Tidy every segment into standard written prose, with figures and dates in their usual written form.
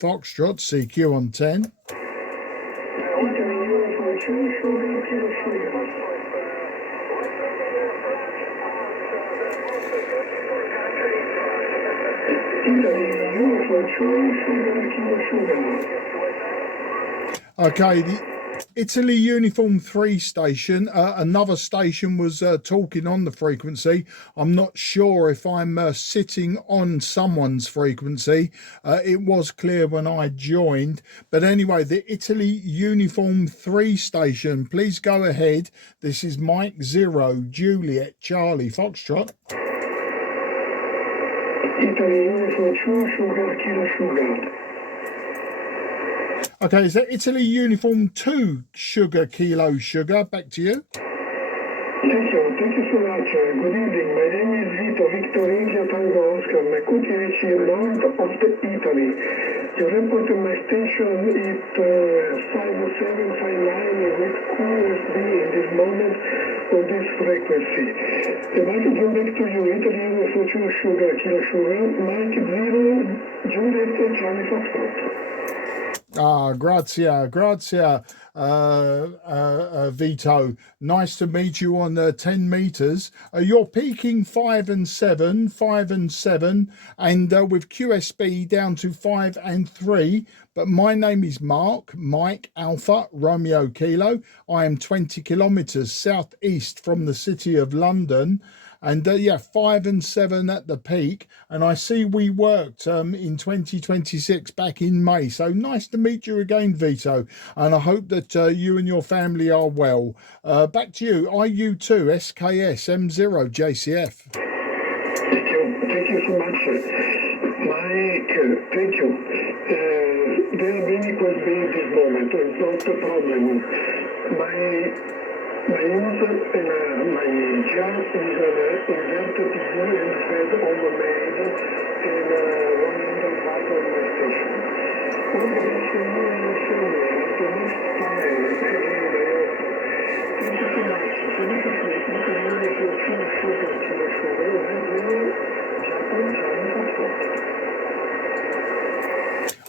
Foxtrot, CQ on 10. Okay, the Italy Uniform 3 station, another station was talking on the frequency. I'm not sure if I'm sitting on someone's frequency. It was clear when I joined. But anyway, the Italy Uniform 3 station, please go ahead. This is Mike 0, Juliet, Charlie, Foxtrot. Italy Uniform 2, Sugar, Kilo Sugar. Okay, is that Italy Uniform 2, Sugar, Kilo, Sugar? Back to you. Thank you so much. Good evening. My name is Vito, Victor India Tango Oscar. My country is north of the Italy. Your report to my station is 5759 with QSB in this moment on this frequency. The message come back to you, Italy Uniform 2, Sugar, Kilo Sugar, Mike 0, Juliet, Charlie Foxtrot. Grazie, Vito. Nice to meet you on 10 meters. You're peaking 5 and 7, and with QSB down to 5 and 3. But my name is Mark, Mike Alpha, Romeo Kilo. I am 20 kilometers southeast from the city of London. And 5 and 7 at the peak. And I see we worked in 2026 back in May. So nice to meet you again, Vito. And I hope that you and your family are well. Back to you, IU2, SKS, M0, JCF. Thank you so much, Mike. Thank you. There are many questions in this moment. It's not a problem. My user and my job is inverted view and fed homemade and 100 watt on my station. What the next time thank you so much.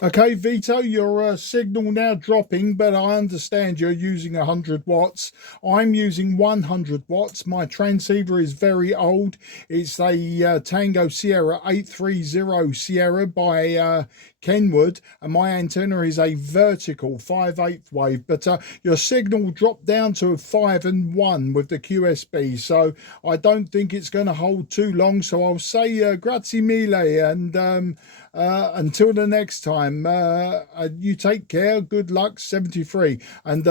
Okay, Vito, your signal now dropping, but I understand you're using 100 watts. I'm using 100 watts. My transceiver is very old. It's a Tango Sierra 830 Sierra by Kenwood, and my antenna is a vertical 5/8 wave, but your signal dropped down to 5 and 1 with the QSB, so I don't think it's going to hold too long. So I'll say grazie mille, and until the next time, you take care. Good luck, 73, and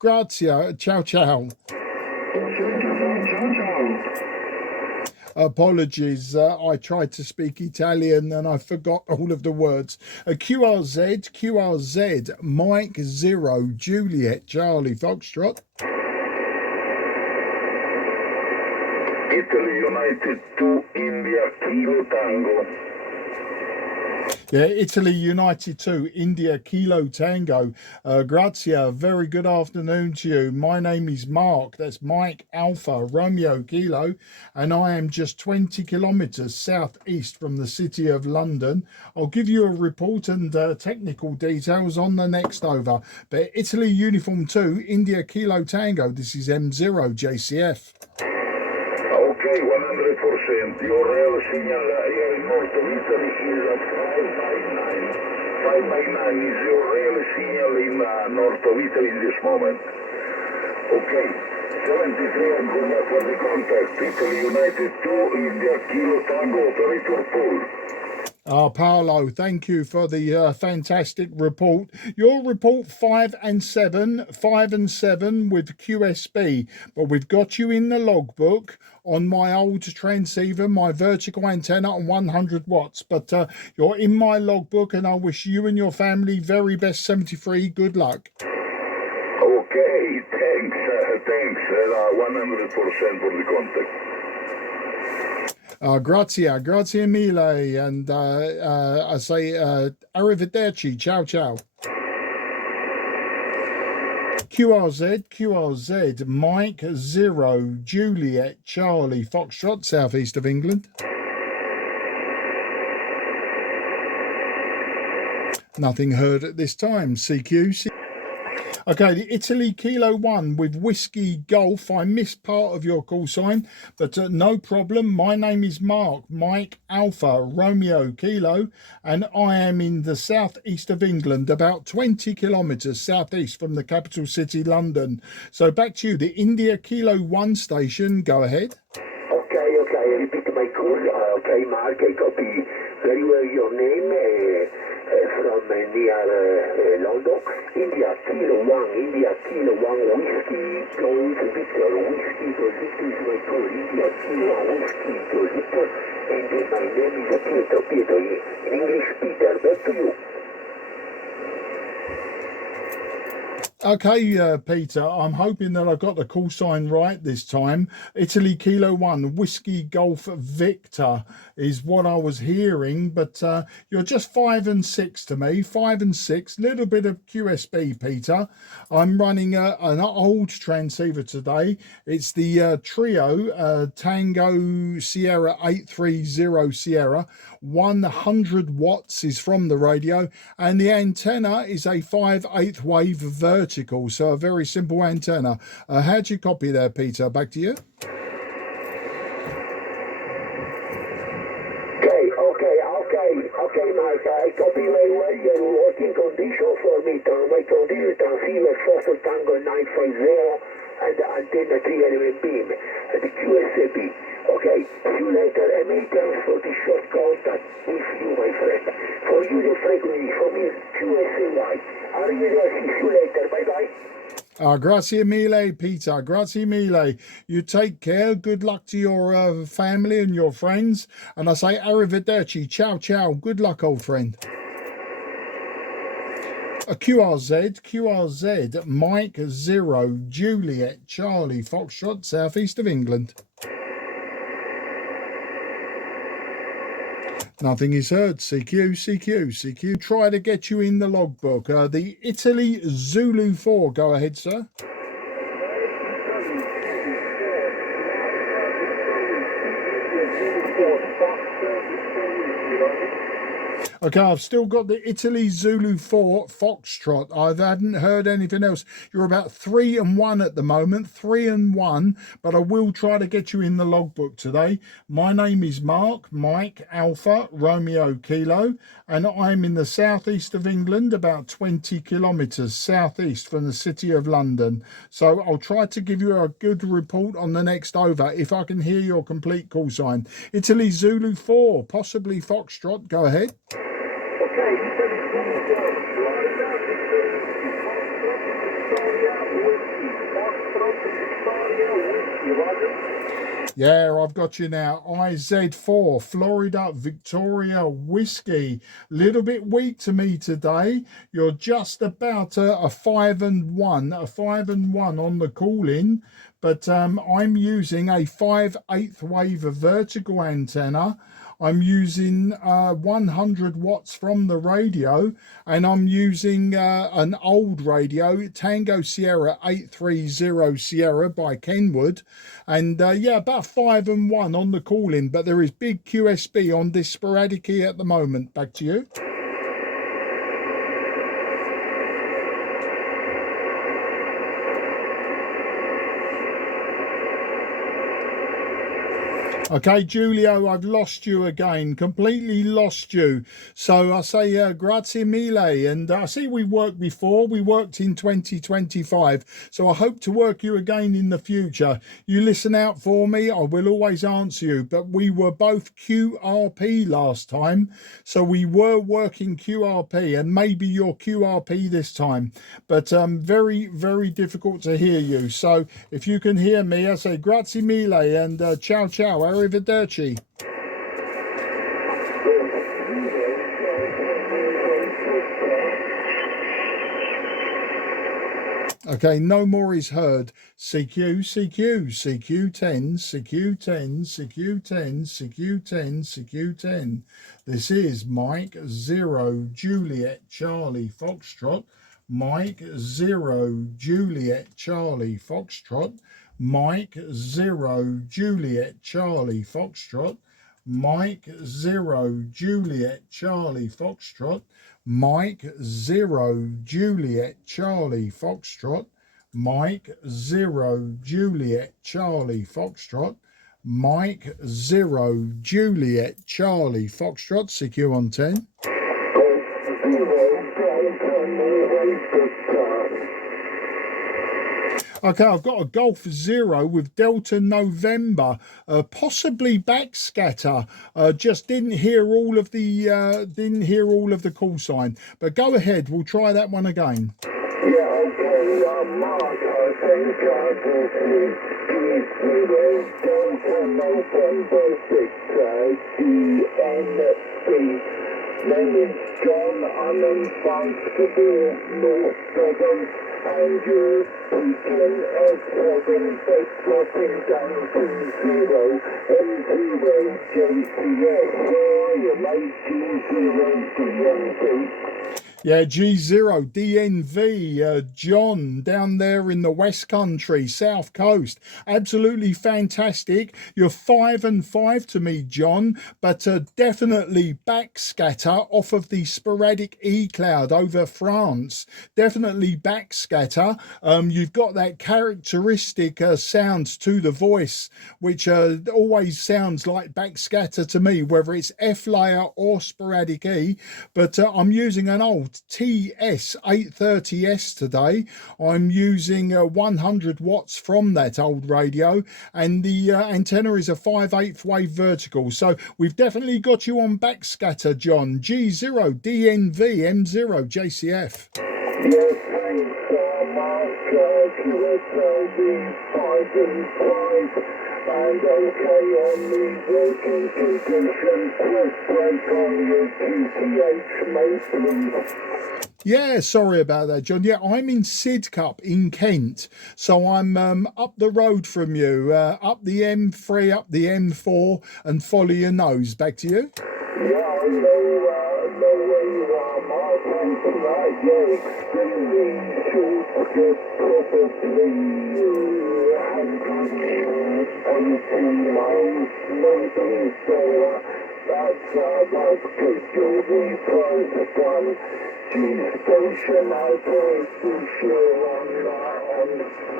grazie, ciao ciao. Apologies, I tried to speak Italian and I forgot all of the words. QRZ, Mike 0, Juliet, Charlie, Foxtrot. Italy United 2, India, Kilo Tango. Yeah, Italy United 2, India Kilo Tango. Grazie, very good afternoon to you. My name is Mark, that's Mike Alpha, Romeo Kilo, and I am just 20 kilometers southeast from the city of London. I'll give you a report and technical details on the next over. But Italy Uniform 2, India Kilo Tango, this is M0 JCF. Okay, 100%. Your rail signal here in North of Italy is at 5/9. 5/9 is your rail signal in North of Italy in this moment. Okay, 73 and good luck for the contact. Italy United 2, India Kilo Tango, operator full. Paolo, thank you for the fantastic report. Your report 5 and 7 with QSB, but we've got you in the logbook on my old transceiver, my vertical antenna on 100 watts. But you're in my logbook, and I wish you and your family very best 73. Good luck. Okay, thanks. 100% for the contact. Grazie mille, and I say arrivederci, ciao ciao. QRZ, Mike 0, Juliet, Charlie, Foxtrot, southeast of England. Nothing heard at this time. CQ. Okay, the Italy Kilo 1 with Whiskey Golf. I missed part of your call sign, but no problem. My name is Mark, Mike Alpha, Romeo Kilo, and I am in the southeast of England, about 20 kilometres southeast from the capital city, London. So back to you, the India Kilo 1 station. Go ahead. Okay, I repeat my call. Okay, Mark, I copy very well your name from near London. India Kilo 1 Whiskey Gold Victor. Whiskey Gold Victor is my call. India Kilo 1 Whiskey Gold Victor. And my name is Pietro. In English, Peter. Back to you. Okay, Peter, I'm hoping that I got the call sign right this time. Italy Kilo 1, Whiskey Golf Victor is what I was hearing, but you're just 5 and 6 to me, 5 and 6, little bit of QSB, Peter. I'm running an old transceiver today. It's the Trio Tango Sierra 830 Sierra. 100 watts is from the radio, and the antenna is a 5/8 wave vertical, so a very simple antenna. How'd you copy there, Peter? Back to you. Okay, Mark, I copy very well your working condition for me. My condition transceiver Foster Tango 950 and antenna 3 beam and the QSB. Okay, see you later, and many thanks for the short contact with you, my friend. For you, the frequency, for me, QSY. Arrivederci, see you later, bye-bye. Grazie mille, Peter. Grazie mille. You take care. Good luck to your family and your friends. And I say arrivederci. Ciao, ciao. Good luck, old friend. QRZ, Mike 0, Juliet, Charlie, Foxtrot, southeast of England. Nothing is heard. CQ. Try to get you in the logbook. The Italy Zulu 4. Go ahead, sir. Okay, I've still got the Italy Zulu 4 Foxtrot. I hadn't heard anything else. You're about 3 and 1 at the moment, 3 and 1, but I will try to get you in the logbook today. My name is Mark, Mike Alpha, Romeo Kilo, and I'm in the southeast of England, about 20 kilometres southeast from the city of London. So I'll try to give you a good report on the next over if I can hear your complete call sign. Italy Zulu 4, possibly Foxtrot. Go ahead. Yeah, I've got you now. IZ4, Florida Victoria Whiskey. Little bit weak to me today. You're just about a 5 and 1, on the call-in. But I'm using a 5/8 wave vertical antenna. I'm using 100 watts from the radio, and I'm using an old radio, Tango Sierra 830 Sierra by Kenwood, and yeah, about 5 and 1 on the call-in, but there is big QSB on this sporadic key at the moment. Back to you. Okay, Giulio, I've lost you again, completely lost you. So I say grazie mille, and I see we worked before. We worked in 2025, so I hope to work you again in the future. You listen out for me, I will always answer you, but we were both QRP last time, so we were working QRP, and maybe you're QRP this time, but very, very difficult to hear you. So if you can hear me, I say grazie mille, and ciao, ciao. Arrivederci. Okay, no more is heard. CQ10. This is Mike 0, Juliet, Charlie, Foxtrot. Mike 0, Juliet, Charlie, Foxtrot. Mike 0, Juliet, Charlie, Foxtrot. Mike 0 Juliet Charlie Foxtrot, Mike 0 Juliet Charlie Foxtrot, Mike 0 Juliet Charlie Foxtrot, Mike 0 Juliet Charlie Foxtrot, CQ on 10. Okay, I've got a Golf 0 with Delta November, possibly backscatter. Just didn't hear all of the call sign. But go ahead, we'll try that one again. Yeah, okay, Mark, I think I will see Delta November 6, DNC. Name is John, I'm in Constable, North 7, and you're speaking S7, but dropping down to 0, M0 JCS, where are you, mate? G0 DNC. Yeah, G0 DNV, John down there in the West Country, South Coast. Absolutely fantastic. You're 5 and 5 to me, John, but definitely backscatter off of the sporadic E cloud over France. Definitely backscatter. You've got that characteristic sound to the voice, which always sounds like backscatter to me, whether it's F layer or sporadic E, but I'm using an old TS-830S today. I'm using 100 watts from that old radio, and the antenna is a 5/8 wave vertical. So we've definitely got you on backscatter, John. G0 DNV M0 JCF. Yes, thanks, Mark. QSLB 5 and 5. And okay on the working conditions, press break on your QTH, mate, please. Yeah, sorry about that, John. Yeah, I'm in Sidcup in Kent, so I'm up the road from you, up the M3, up the M4, and follow your nose. Back to you. Yeah, I know where you are, Mark. Thanks for that. Yeah, extremely short, just probably 180 miles, maybe so. That's good. You'll be first one. G-station, I was too sure on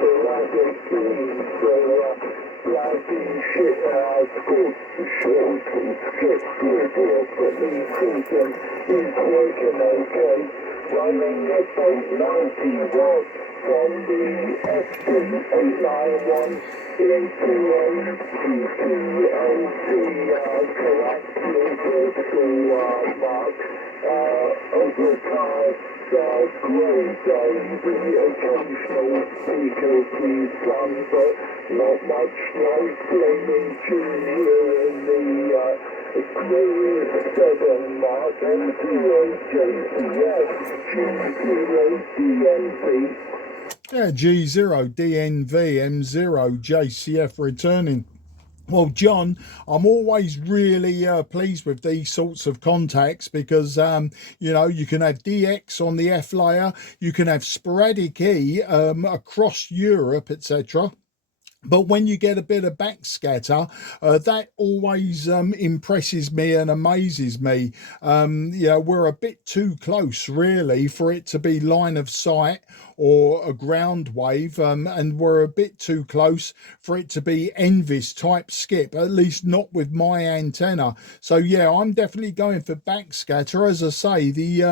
the radio team, so bloody shit, I scored the short, it's good for me, cruising, it's working okay, running about 90 watts from the SpE891 into a CQ10m, coaxial vertical mark. Over time, great day, the occasional speaker please come, but not much like flaming tune here in the glorious 7 mark, M0 JCS, G0 DNV. Yeah, G0 DNV M0 JCF returning. Well, John, I'm always really pleased with these sorts of contacts because, you know, you can have DX on the F layer, you can have sporadic E across Europe, etc. But when you get a bit of backscatter, that always impresses me and amazes me. You know, we're a bit too close, really, for it to be line of sight or a ground wave, and we're a bit too close for it to be Envis type skip, at least not with my antenna. So yeah, I'm definitely going for backscatter. As I say, the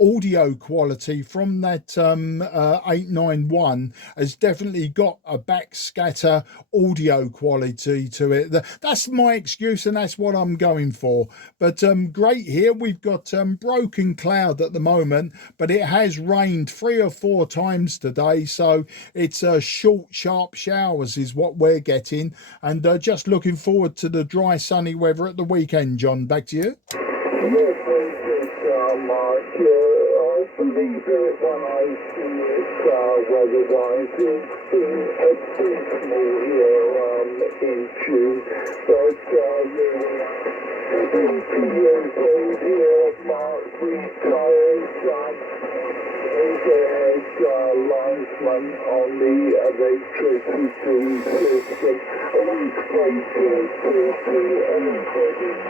audio quality from that 891 has definitely got a backscatter audio quality to it. That's my excuse, and that's what I'm going for. But great here. We've got broken cloud at the moment, but it has rained 3 or 4 times today, so it's short, sharp showers is what we're getting, and just looking forward to the dry, sunny weather at the weekend. John, back to you. Mark, I believe it when I see it weather-wise. It's been abysmal here in June, but in 2 years old here, Mark retired, overhead lines policeman on the electricity system. We fight for people and putting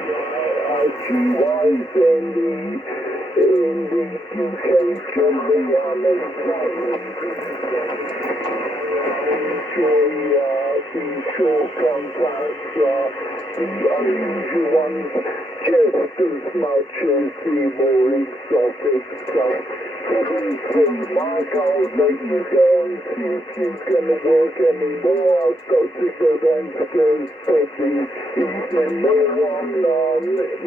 archives in the education we are enjoy the short contacts, the unusual ones, just as much as the more exotic stuff. Please, Mark, I'll let you go and see if you're gonna work anymore. I've got to go downstairs for the evening meal on.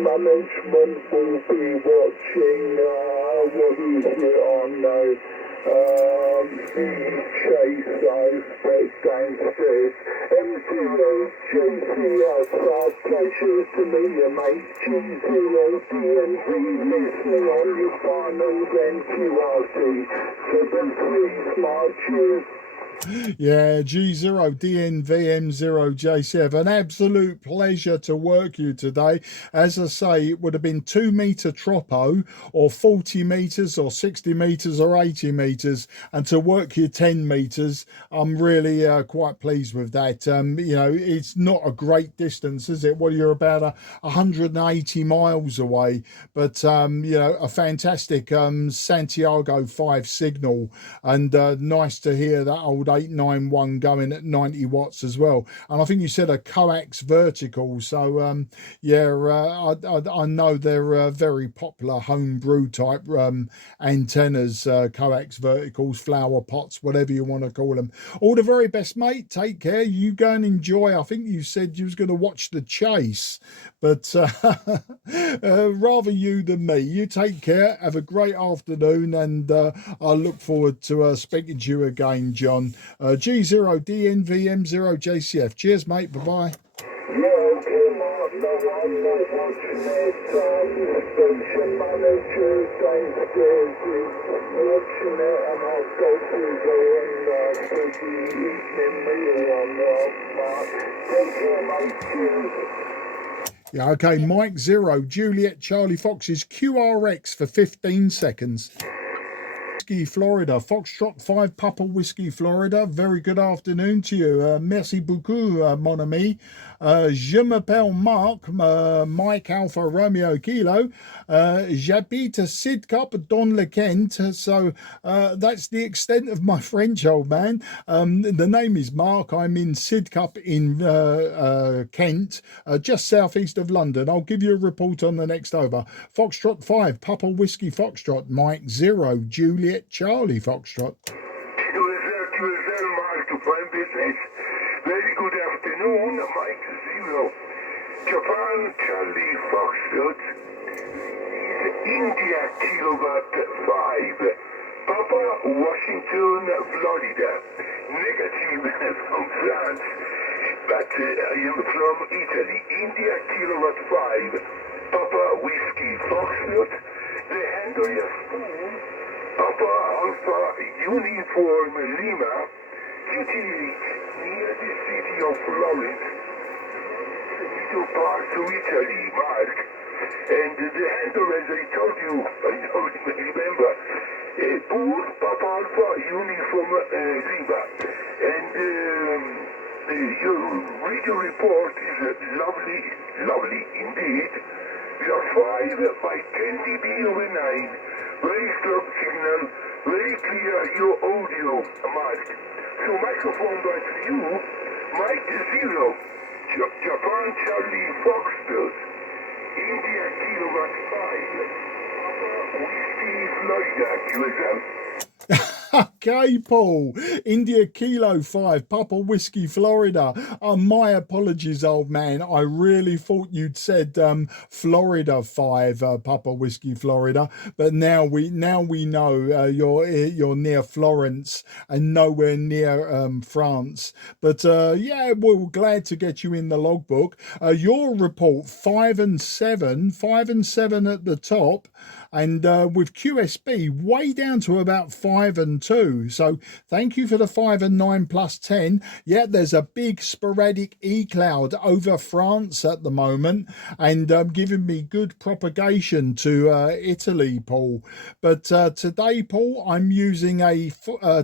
Management will be watching, what is it on now? The chase, I expect, downstairs. M0JC outside, pleasure to meet you, mate. G0DNV, listening on your finals and QRT. 7-3, smart, cheers. Yeah, G0DNVM0J7. An absolute pleasure to work you today. As I say, it would have been 2 meter tropo or 40 meters or 60 meters or 80 meters. And to work you 10 meters, I'm really quite pleased with that. You know, it's not a great distance, is it? Well, you're about 180 miles away. But, you know, a fantastic Santiago 5 signal. And nice to hear that old 891 going at 90 watts as well. And I think you said a coax vertical, so yeah, I know they're very popular homebrew type antennas, coax verticals, flower pots, whatever you want to call them. All the very best, mate. Take care. You go and enjoy. I think you said you was going to watch the chase, but rather you than me. You take care, have a great afternoon, and I look forward to speaking to you again, John. G0DNVM0JCF. Cheers, mate. Bye-bye. Yeah, okay, Mark. No, I'm not watching it. The station manager downstairs is watching it, and I've got to go and put the evening meal on, Mark. Take care, mate. Cheers. Yeah, okay. Mike 0, Juliet Charlie Fox's QRX for 15 seconds. Whiskey Florida, Foxtrot 5 Papa Whiskey Florida. Very good afternoon to you. Merci beaucoup, mon ami. Je m'appelle Mark, Mike Alpha Romeo Kilo. J'habite Sidcup dans le Kent. So that's the extent of my French, old man. The name is Mark. I'm in Sidcup in Kent, just southeast of London. I'll give you a report on the next over. Foxtrot 5 Papa Whiskey Foxtrot, Mike 0, Juliet Charlie Foxtrot. QSL, Mark, to fine business. Very good afternoon, Mike 0. Japan Charlie Foxtrot is India Kilowatt 5. Papa Washington, Florida. Negative from France, but I am from Italy. India Kilowatt 5. Papa Whiskey Foxtrot. The handle is full. Papa Alpha Uniform Lima, QT8, near the city of Florence, middle part to Italy, Mark. And the handle, as I told you, I don't remember, Pool Papa Alpha Uniform Lima. And your radio report is lovely, lovely indeed. We are 5 by 10 dB over 9. Very strong signal, very clear your audio, Mark. So microphone right to you, Mike 0, Japan Charlie Foxtrot, India Kilowatt 5, Papa Whiskey Florida, QSL. Okay, Paul. India Kilo 5, Papa Whiskey Florida. My apologies, old man. I really thought you'd said Florida 5, Papa Whiskey Florida. But now we know you're near Florence and nowhere near France. But yeah, we're glad to get you in the logbook. Your report 5 and 7 at the top. and with QSB way down to about 5 and 2. So thank you for the 5 and 9 plus 10. Yeah, there's a big sporadic E-cloud over France at the moment, and giving me good propagation to Italy, Paul. But today, Paul, I'm using a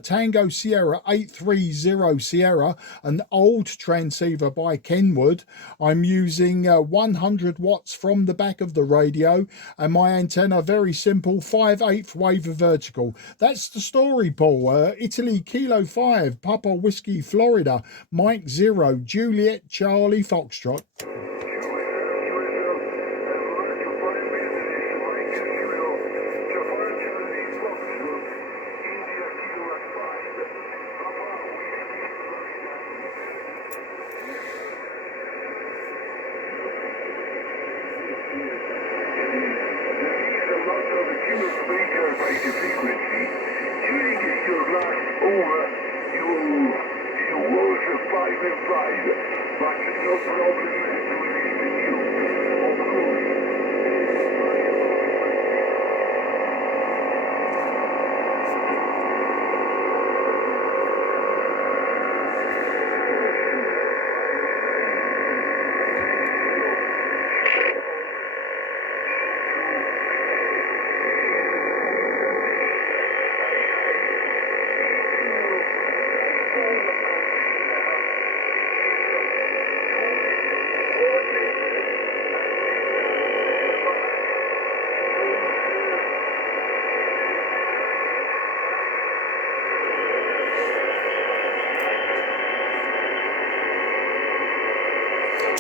Tango Sierra 830 Sierra, an old transceiver by Kenwood. I'm using 100 watts from the back of the radio, and my antenna, very simple, 5/8 wave vertical. That's the story, Paul. Italy Kilo 5, Papa Whiskey Florida, Mike 0, Juliet Charlie Foxtrot.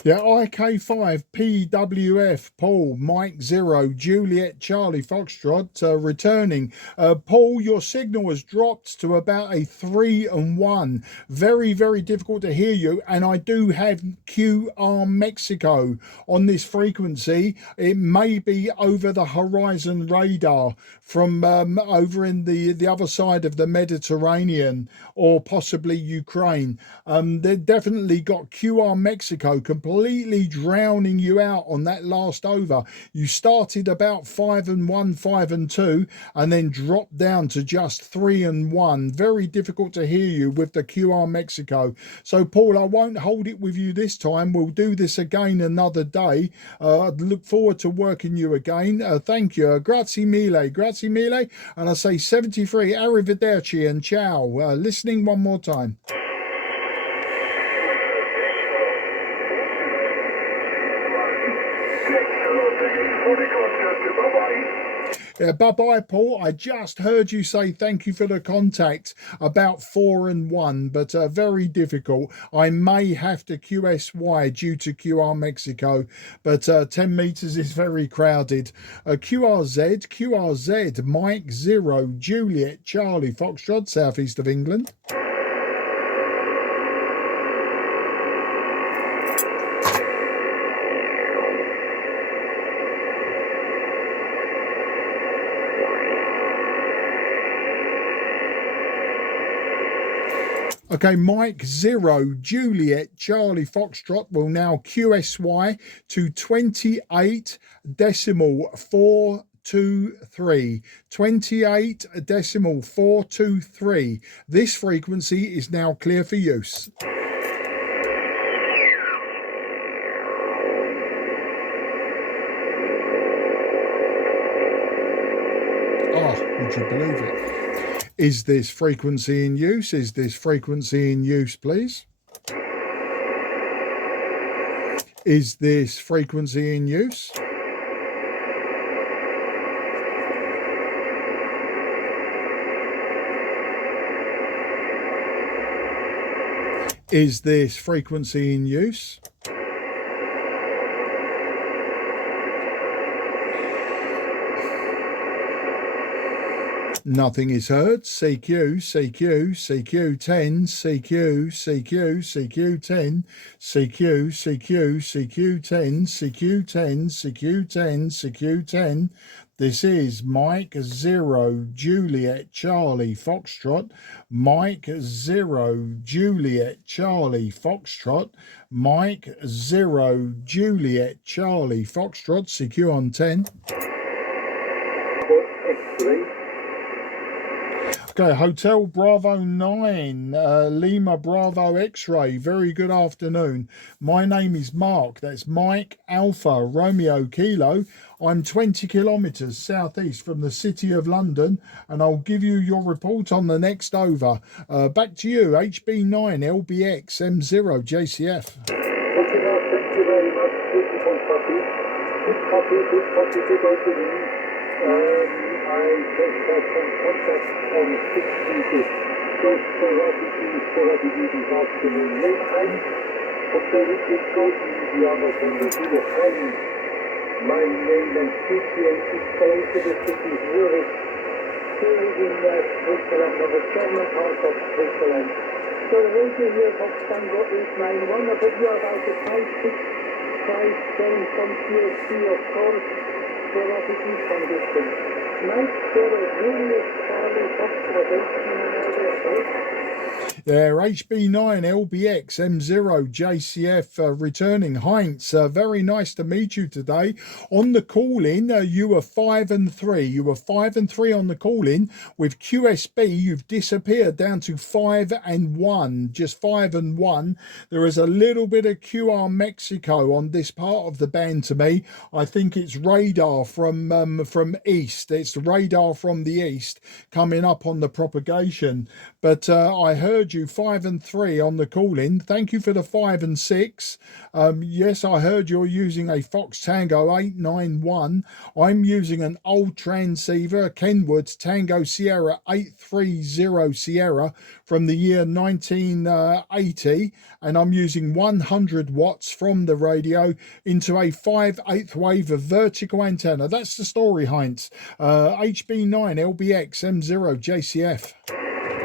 Yeah, IK5, PWF, Paul, Mike 0, Juliet, Charlie, Foxtrot, returning. Paul, your signal has dropped to about a 3 and 1. Very, very difficult to hear you. And I do have QR Mexico on this frequency. It may be over the horizon radar from over in the other side of the Mediterranean, or possibly Ukraine. They definitely got QR Mexico completely drowning you out on that last over. You started about 5 and 1, 5 and 2, and then dropped down to just 3 and 1. Very difficult to hear you with the QR Mexico. So Paul, I won't hold it with you this time. We'll do this again another day. I'd look forward to working you again. Thank you. Grazie mille. And I say 73, arrivederci and ciao. Listening one more time. Yeah, bye-bye, Paul. I just heard you say thank you for the contact about 4 and 1, but very difficult. I may have to QSY due to QR Mexico, but 10 meters is very crowded. QRZ, Mike 0, Juliet, Charlie, Foxtrot, southeast of England. Okay, Mike 0, Juliet, Charlie Foxtrot will now QSY to 28.423. 28.423. This frequency is now clear for use. Oh, would you believe it? Is this frequency in use? Is this frequency in use, please? Is this frequency in use? Is this frequency in use? Nothing is heard. CQ, CQ, CQ10, CQ, CQ, CQ10, CQ, CQ, CQ10, CQ10, CQ10, CQ10. This is Mike 0, Juliet, Charlie, Foxtrot. Mike 0, Juliet, Charlie, Foxtrot. Mike 0, Juliet, Charlie, Foxtrot. CQ on 10. X-ray. Okay, Hotel Bravo 9, Lima Bravo X-ray. Very good afternoon. My name is Mark. That's Mike Alpha Romeo Kilo. I'm 20 kilometres southeast from the City of London, and I'll give you your report on the next over. Back to you, HB9 LBX M0 JCF. Okay, now thank you very much. Beautiful copy. Good copy, good copy, good opening. I just had some contact on 6 meters. Just sporadically this afternoon. Late time, observing this goes in the other from the Zulu Home. My name and situation is close to the city of Zurich. Still in Switzerland, on the German part of Switzerland. So radio here from Tango 891, but we are about the 5-6-5-7 from TS-830S, of course, sporadically conditions. Nice sort of Julius Charlie Foxtrot 18 There, HB9 LBX M0 JCF returning. Heinz, very nice to meet you today. On the call-in, you were 5 and 3. You were 5 and 3 on the call-in. With QSB, you've disappeared down to 5 and 1. Just 5 and 1. There is a little bit of QR Mexico on this part of the band to me. I think it's radar from east. It's the radar from the east coming up on the propagation. But I heard you 5 and 3 on the call-in. Thank you for the 5 and 6. Yes, I heard you're using a Fox Tango 891. I'm using an old transceiver, a Kenwood's Tango Sierra 830 Sierra from the year 1980, and I'm using 100 watts from the radio into a 5/8 wave of vertical antenna. That's the story, Heinz. HB9 LBX M0 JCF.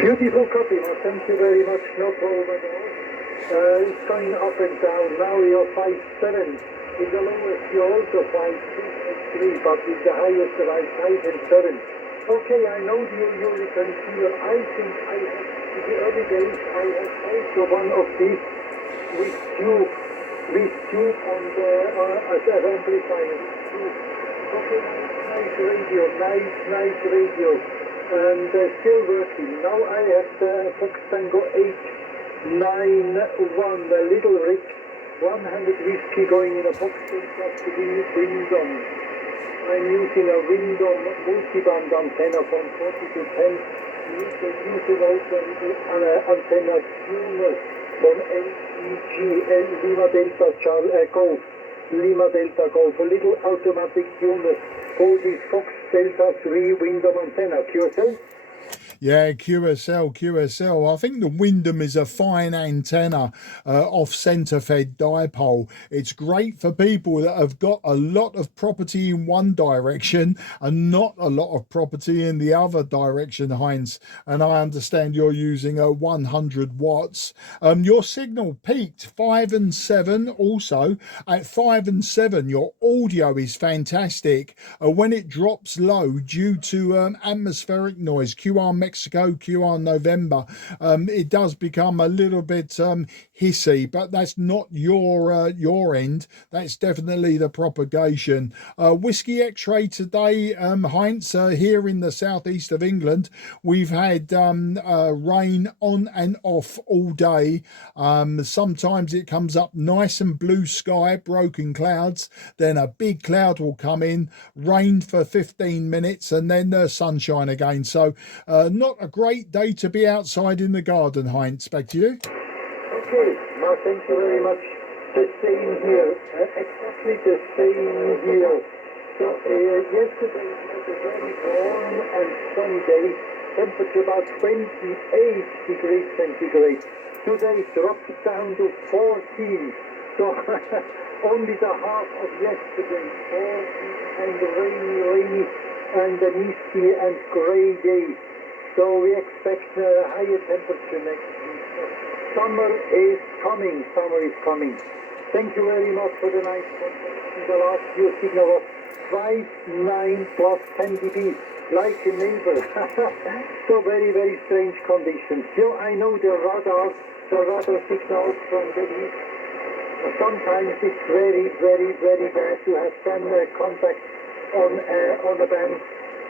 Beautiful copy, now thank you very much, no problem at all. It's going up and down, now you're 5.7. In the lowest you're also 5.3, but in the highest around 5 and 7. Okay, I know you receiver. I think I have, in the early days, I have also one of these with tube on the, as an amplifier, with tube. Okay, nice radio, nice radio. And still working. Now I have the Fox Tango 891, the little rig, 100 whiskey going in a Fox Tango Windom. I'm using a Windom multiband antenna from 40 to 10 meters, using also a little antenna tuner from LEG, Lima Delta Golf, Lima Delta Golf, a little automatic tuner for the Fox Delta 3 Windom antenna. QSL? Yeah, QSL. I think the Windom is a fine antenna, off-centre fed dipole. It's great for people that have got a lot of property in one direction and not a lot of property in the other direction, Heinz. And I understand you're using a 100 watts. Your signal peaked 5 and 7 also. At 5 and 7, your audio is fantastic. When it drops low due to atmospheric noise, QR Mexico, QR November, it does become a little bit hissy, but that's not your end. That's definitely the propagation. Whiskey X-ray today, Heinz, here in the southeast of England, we've had rain on and off all day. Sometimes it comes up nice and blue sky, broken clouds, then a big cloud will come in, rain for 15 minutes, and then sunshine again. So not a great day to be outside in the garden, Heinz. Back to you. Okay, well, thank you very much. The same here, exactly the same here. So yesterday was a very warm and sunny day, temperature about 28 degrees centigrade. Today dropped down to 14. So only the half of yesterday, 14 and rainy and a misty and grey day. So we expect a higher temperature next week. Summer is coming. Thank you very much for the nice contact. In the last few signal of 5, 9 plus 10 dB, like a neighbor. So very, very strange conditions. So I know the radar signals from the east. Sometimes it's very, very, very bad to have some contact on a band.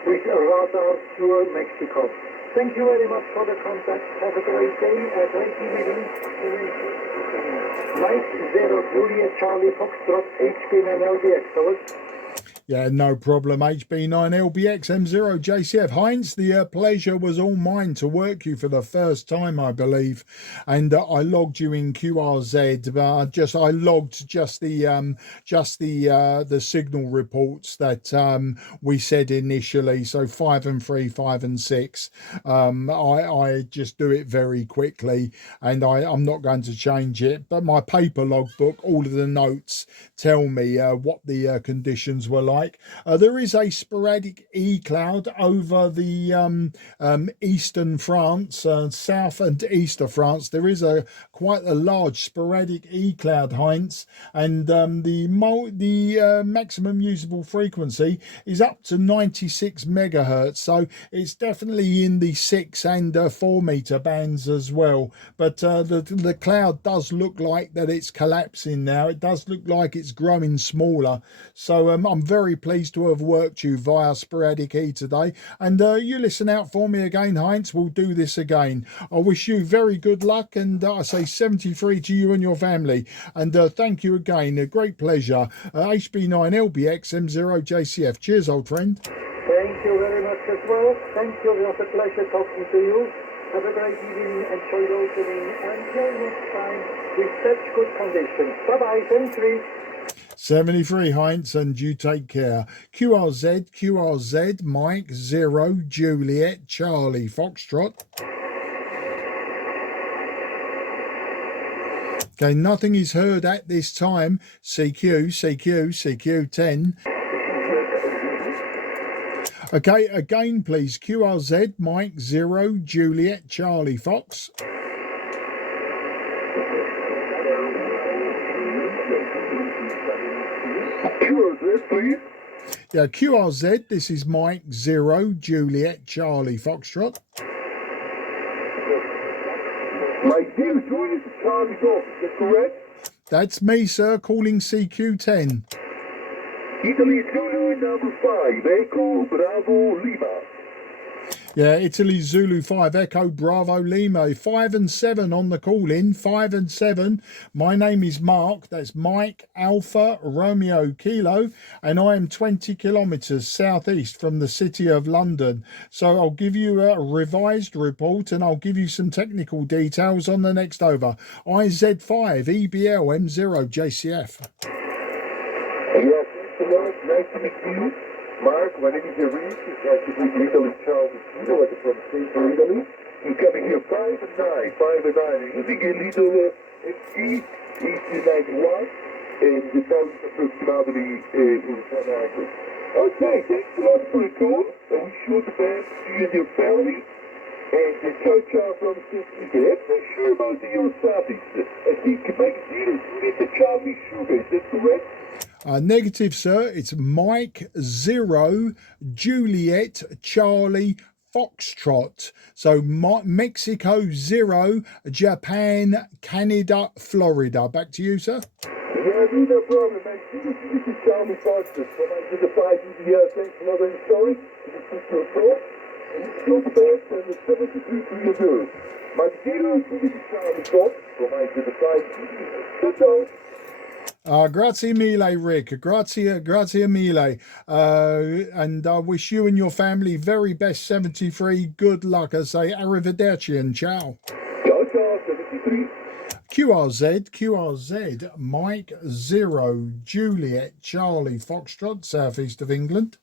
with radar pure Mexico. Thank you very much for the contact. Have a great day. A great evening. Mike 0 Juliet Charlie Foxtrot HB9 LBX. Over. Yeah, no problem. HB9LBX M0 JCF. Heinz, the pleasure was all mine to work you for the first time, I believe, and I logged you in QRZ. I logged just the signal reports that we said initially. So 5 and 3, 5 and 6. I just do it very quickly, and I'm not going to change it. But my paper logbook, all of the notes tell me what the conditions were like. There is a sporadic E cloud over the eastern France, south and east of France. There is quite a large sporadic E cloud, Heinz, and the maximum usable frequency is up to 96 megahertz. So it's definitely in the 6 and 4 meter bands as well. But the cloud does look like that it's collapsing now. It does look like it's growing smaller. So I'm very pleased to have worked you via sporadic E today, and you listen out for me again, Heinz. We'll do this again. I wish you very good luck, and I say 73 to you and your family, and thank you again. A great pleasure. HB9LBX M0 JCF. Cheers, old friend. Thank you very much as well. Thank you. It was a pleasure talking to you. Have a great evening. Enjoy the opening. Until next time with such good conditions. Bye-bye. 73. 73, Heinz, and you take care. QRZ, Mike 0 Juliet Charlie Foxtrot. Okay, nothing is heard at this time. CQ10. Okay, again, please. QRZ, Mike 0 Juliet Charlie Fox. QRZ, please. Yeah, QRZ, this is Mike 0 Juliet Charlie Foxtrot. Mike 0 Juliet Charlie Fox, is that correct? That's me, sir, calling CQ10. Italy Zulu number 5, Echo Bravo Lima. Yeah, Italy Zulu 5 Echo Bravo Lima. 5 and 7 on the call in. 5 and 7. My name is Mark. That's Mike Alpha Romeo Kilo, and I am 20 kilometres southeast from the city of London. So I'll give you a revised report, and I'll give you some technical details on the next over. IZ5 EBL M0 JCF. Yes, Mark, nice to meet you. Mark, my name is Eric. Nice to meet you. Italy Charlie Kilo, from St. Italy. You're coming here 5 and 9, 5 and 9. Using a little SpE EC91, and the time is approximately in 10 hours. Okay, thanks a lot for the call. I wish you the best to you and your family. And the ciao from St. Italy. I'm not sure about your suffix. I think Mike 0 Juliet Charlie Sugar, is that correct? Negative, sir. It's Mike 0 Juliet Charlie Foxtrot. So Mexico 0, Japan, Canada, Florida. Back to you, sir. Yeah, no problem, man. This is Charlie Foxtrot from Identified EBS. Thanks for another story. This is your call. And it's your best and the 73 to your nerve. Mike 0 Juliet Charlie Fox from Identified EBS. Ciao. Grazie mille, Rick. Grazie mille. And I wish you and your family very best 73. Good luck. I say arrivederci and ciao. Ciao, 73. QRZ, Mike 0 Juliet Charlie Foxtrot, southeast of England.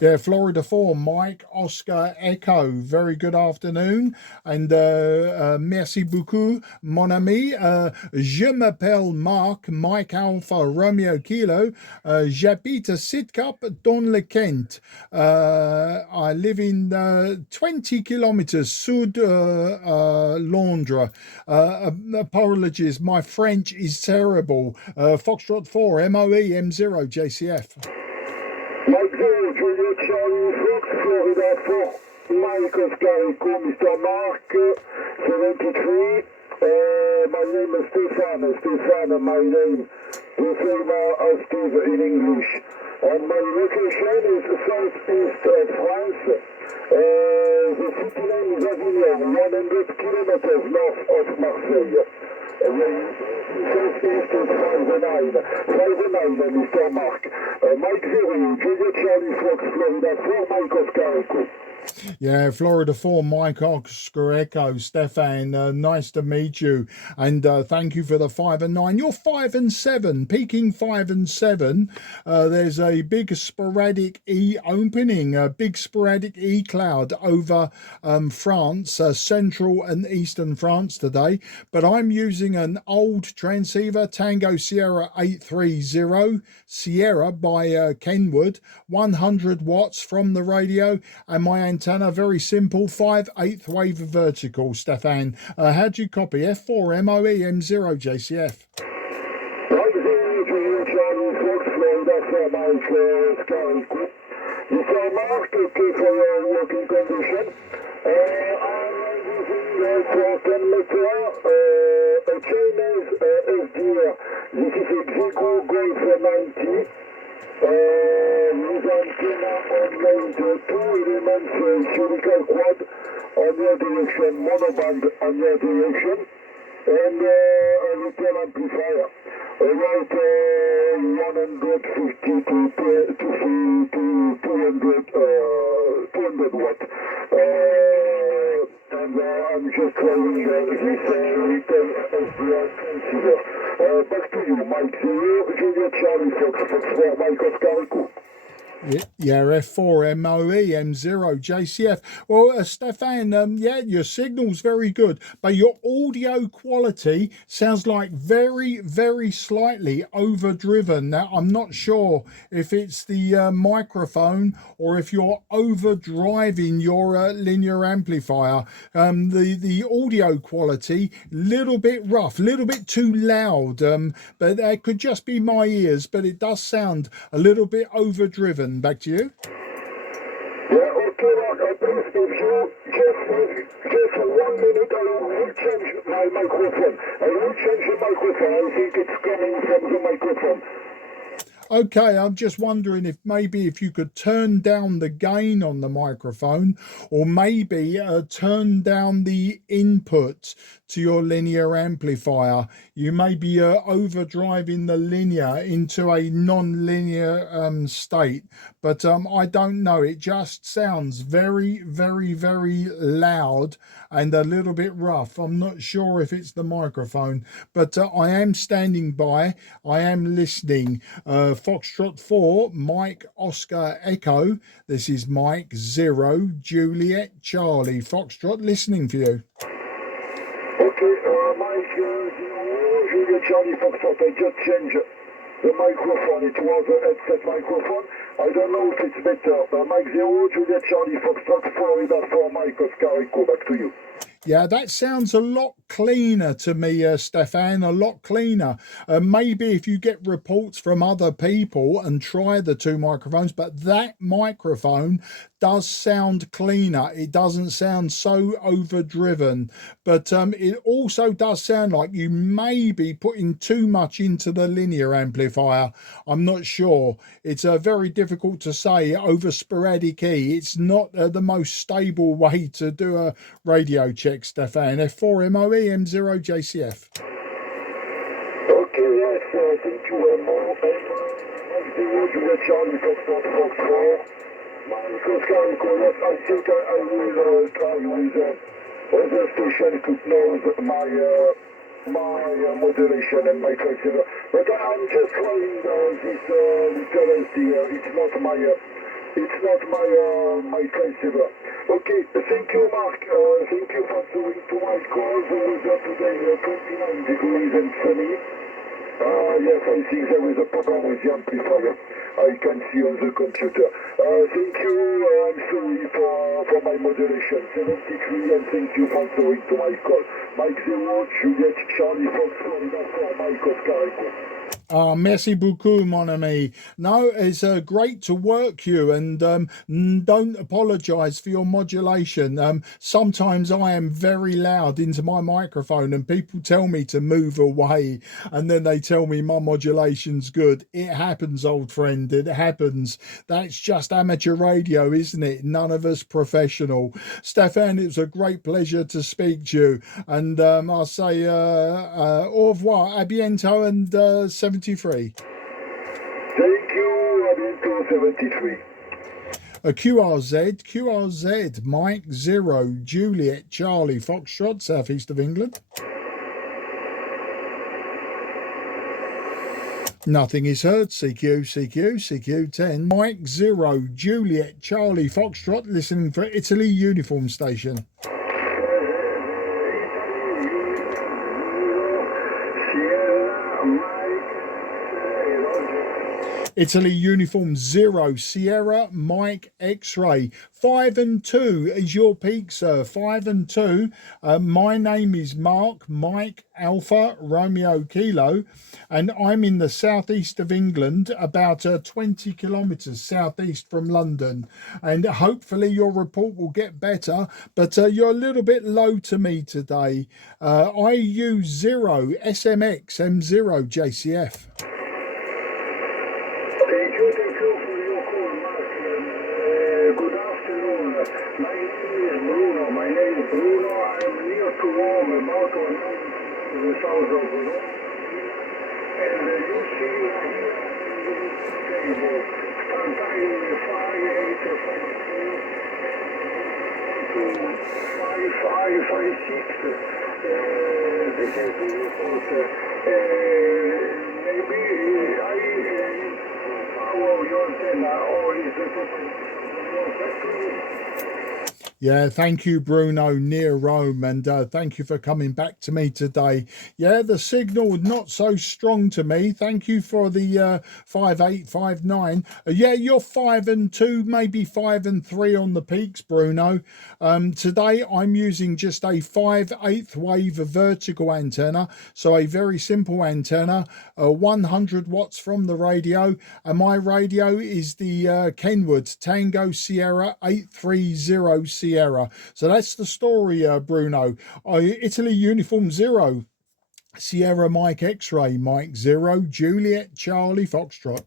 Yeah, Florida 4, Mike Oscar Echo. Very good afternoon. And merci beaucoup, mon ami. Je m'appelle Mark, Mike Alpha Romeo Kilo. J'habite à Sidcup dans le Kent. I live in 20 kilometers sud Londres. Apologies, my French is terrible. Foxtrot 4, MOE M0 JCF. Mike 0, Juliet Charlie Fox, Florida 4, Mike Oscar Echo, Mr. Mark, 73. My name is Stefano, my name. the same as Steve in English. And my location is southeast of France. The city name is Avignon, 100 kilometers north of Marseille. Southeast is 5-9, Mr. Mark. Mike 0, Juliet Charlie Fox, Florida 4, Mike Oscar Echo. Yeah, Florida 4, Mike Oscar Echo, Stefan, nice to meet you. And thank you for the 5 and 9. You're 5 and 7, peaking 5 and 7. There's a big sporadic E opening, a big sporadic E cloud over France, central and eastern France today. But I'm using an old transceiver, Tango Sierra 830, Sierra by Kenwood, 100 watts from the radio, and my antenna, very simple, 5/8 wave vertical, Stefan. How do you copy? F4 MOE M0 JCF. Mr. Mark, okay for your working condition. I'm using for 10 meter, a Chinese SDR. This is a Zico Golf 90. With antenna on mode 2 elements spherical quad on your direction, monoband on your direction, and a little amplifier, about 150 to 200 watt. And I'm just trying this little SDR transceiver. Back to you, Mike 0, Juliet Charlie Fox, Fox 4, Mike Oscar Echo. Yeah, F4 MOE M0 JCF. Well, Stefan, yeah, your signal's very good, but your audio quality sounds like very, very slightly overdriven. Now, I'm not sure if it's the microphone or if you're overdriving your linear amplifier. The audio quality, little bit rough, little bit too loud, but that could just be my ears, but it does sound a little bit overdriven. Back to you. Yeah, okay, Mark, please, if you just 1 minute, I will change my microphone. I will change the microphone. I think it's coming from the microphone. Okay, I'm just wondering if maybe if you could turn down the gain on the microphone, or maybe turn down the input to your linear amplifier. You may be overdriving the linear into a non-linear state, but I don't know. It just sounds very, very, very loud and a little bit rough. I'm not sure if it's the microphone, but I am standing by. I am listening. Foxtrot 4, Mike Oscar Echo. This is Mike 0, Juliet Charlie. Foxtrot, listening for you. Okay, Mike 0, Juliet Charlie Foxtrot. I just changed the microphone. It was a headset microphone. I don't know if it's better. Mike 0, Juliet Charlie Foxtrot, Florida 4, Mike Oscar Echo. Back to you. Yeah, that sounds a lot cleaner to me, Stefan, a lot cleaner. Maybe if you get reports from other people and try the two microphones, but that microphone does sound cleaner. It doesn't sound so overdriven, but it also does sound like you may be putting too much into the linear amplifier. I'm not sure. It's very difficult to say over sporadic E. It's not the most stable way to do a radio check, Stefan. F4 MOE M0 JCF. Okay, yes, thank you, Juliet Charlie Foxtrot Fox 4. Mike Oscar Echo, yes, I think I will try with other station to know my modulation and my transceiver. But I'm just trying this little SDR. It's not my transceiver. Okay, thank you, Mark. Thank you for answering to my call. The weather today 29 degrees and sunny. Yes, I think there is a problem with the amplifier. I can see on the computer. Thank you. I'm sorry for my modulation. 73, and thank you for answering to my call. Mike 0, Juliet Charlie Fox, Florida 4, Mike Oscar Echo. Ah, merci beaucoup, mon ami. No, it's great to work you, and don't apologise for your modulation. Sometimes I am very loud into my microphone, and people tell me to move away, and then they tell me my modulation's good. It happens, old friend. It happens. That's just amateur radio, isn't it? None of us professional. Stefan, it was a great pleasure to speak to you, and I'll say au revoir, à bientôt, and 73. Thank you, Adito 73. QRZ, Mike 0, Juliet, Charlie, Foxtrot, southeast of England. Nothing is heard. CQ10, Mike 0, Juliet, Charlie, Foxtrot, listening for Italy Uniform Station. Italy Uniform 0, Sierra Mike X-Ray. 5 and 2 is your peak, sir. 5 and 2. My name is Mark, Mike Alpha Romeo Kilo, and I'm in the southeast of England, about 20 kilometres southeast from London. And hopefully your report will get better, but you're a little bit low to me today. IU0 SMX M0 JCF. Thank you for your call, Mark. Good afternoon. My name is Bruno. I'm near to Rome, about to the south of Rome. And you see here in this table, sometime 556, the cable report. Maybe I follow your antenna, or is it your factory? Yeah, thank you, Bruno, near Rome, and thank you for coming back to me today. Yeah, the signal not so strong to me. Thank you for the 5859. Yeah, you're 5 and 2, maybe 5 and 3 on the peaks, Bruno. Today I'm using just a 5/8 wave vertical antenna, so a very simple antenna, 100 watts from the radio, and my radio is the Kenwood Tango Sierra 830 Sierra. So that's the story, Bruno. Italy Uniform 0, Sierra Mike X-Ray, Mike 0, Juliet Charlie Foxtrot.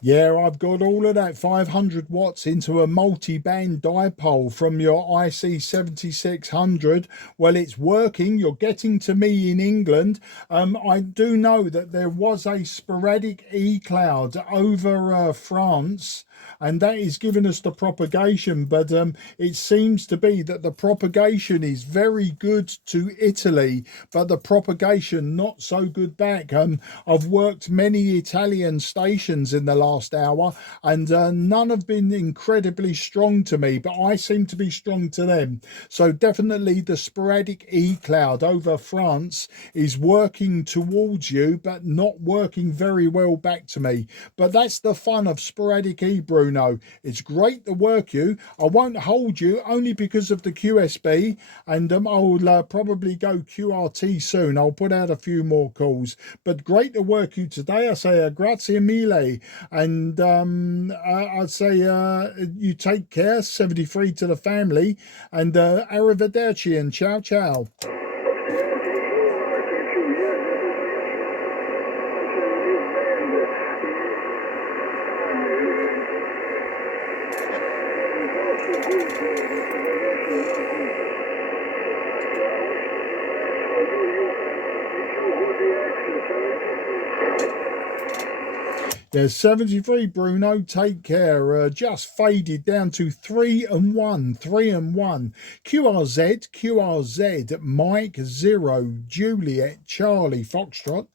Yeah, I've got all of that 500 watts into a multi-band dipole from your IC7600. Well, it's working. You're getting to me in England. I do know that there was a sporadic E-cloud over France, and that is giving us the propagation, but it seems to be that the propagation is very good to Italy, but the propagation not so good back. I've worked many Italian stations in the last hour, and none have been incredibly strong to me, but I seem to be strong to them. So definitely the sporadic E-cloud over France is working towards you, but not working very well back to me. But that's the fun of sporadic E, Bruno. It's great to work you. I won't hold you only because of the QSB, and I'll probably go QRT soon. I'll put out a few more calls, but great to work you today. I say grazie mille, and I'd say you take care. 73 to the family, and arrivederci and ciao ciao. Yeah, 73 Bruno, take care. Just faded down to 3 and 1, 3 and 1. QRZ, Mike 0, Juliet, Charlie, Foxtrot.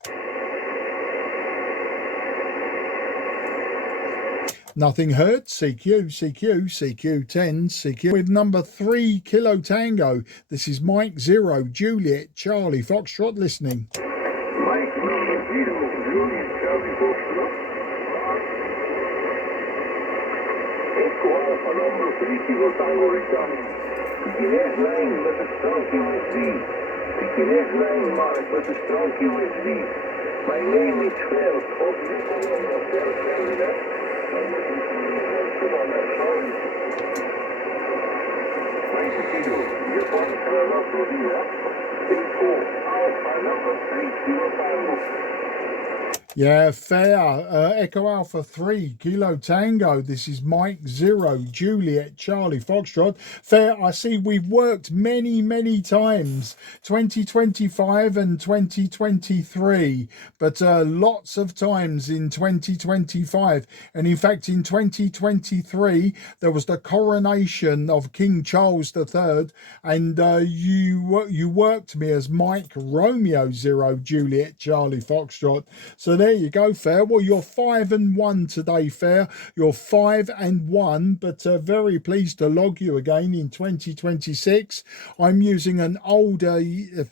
Nothing heard. CQ10, CQ with number 3, Kilo Tango. This is Mike 0, Juliet, Charlie, Foxtrot listening. Mike number 0, Juliet, Charlie, Foxtrot. Echo Alpha number 3, Kilo Tango returning. TS-9 with a strong QSB. TS-9 Mark with a strong QSB. My name is Phil. Of Canada. Yeah, fair. Echo Alpha 3, Kilo Tango. This is Mike 0, Juliet, Charlie, Foxtrot. Fair, I see we've worked many times, 2025 and 2023, but lots of times in 2025. And in fact, in 2023, there was the coronation of King Charles III, and you worked me as Mike Romeo 0, Juliet, Charlie, Foxtrot. So there you go, Fair. Well, you're 5 and 1 today, Fair. You're 5 and 1, but very pleased to log you again in 2026. I'm using an old an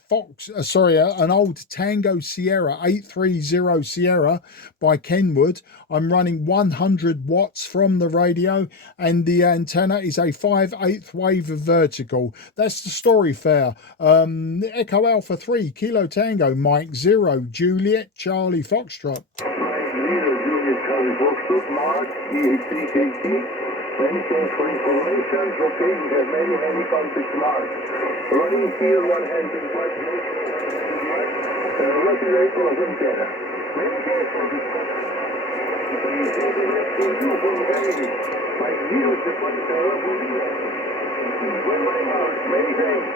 old Tango Sierra 830 Sierra by Kenwood. I'm running 100 watts from the radio, and the antenna is a 5/8 wave vertical. That's the story, Fair. Echo Alpha 3, Kilo Tango, Mike 0, Juliet, Charlie, Foxtrot. Mike 0, Juliet, Charlie, Foxtrot, Mark, EA3KT. Many thanks for information. Okay, we have many contacts, Mark. Running here, one hand in front, regulator of antenna. Many thanks for this. Please take the rest for you from the family. My view is what the many thanks.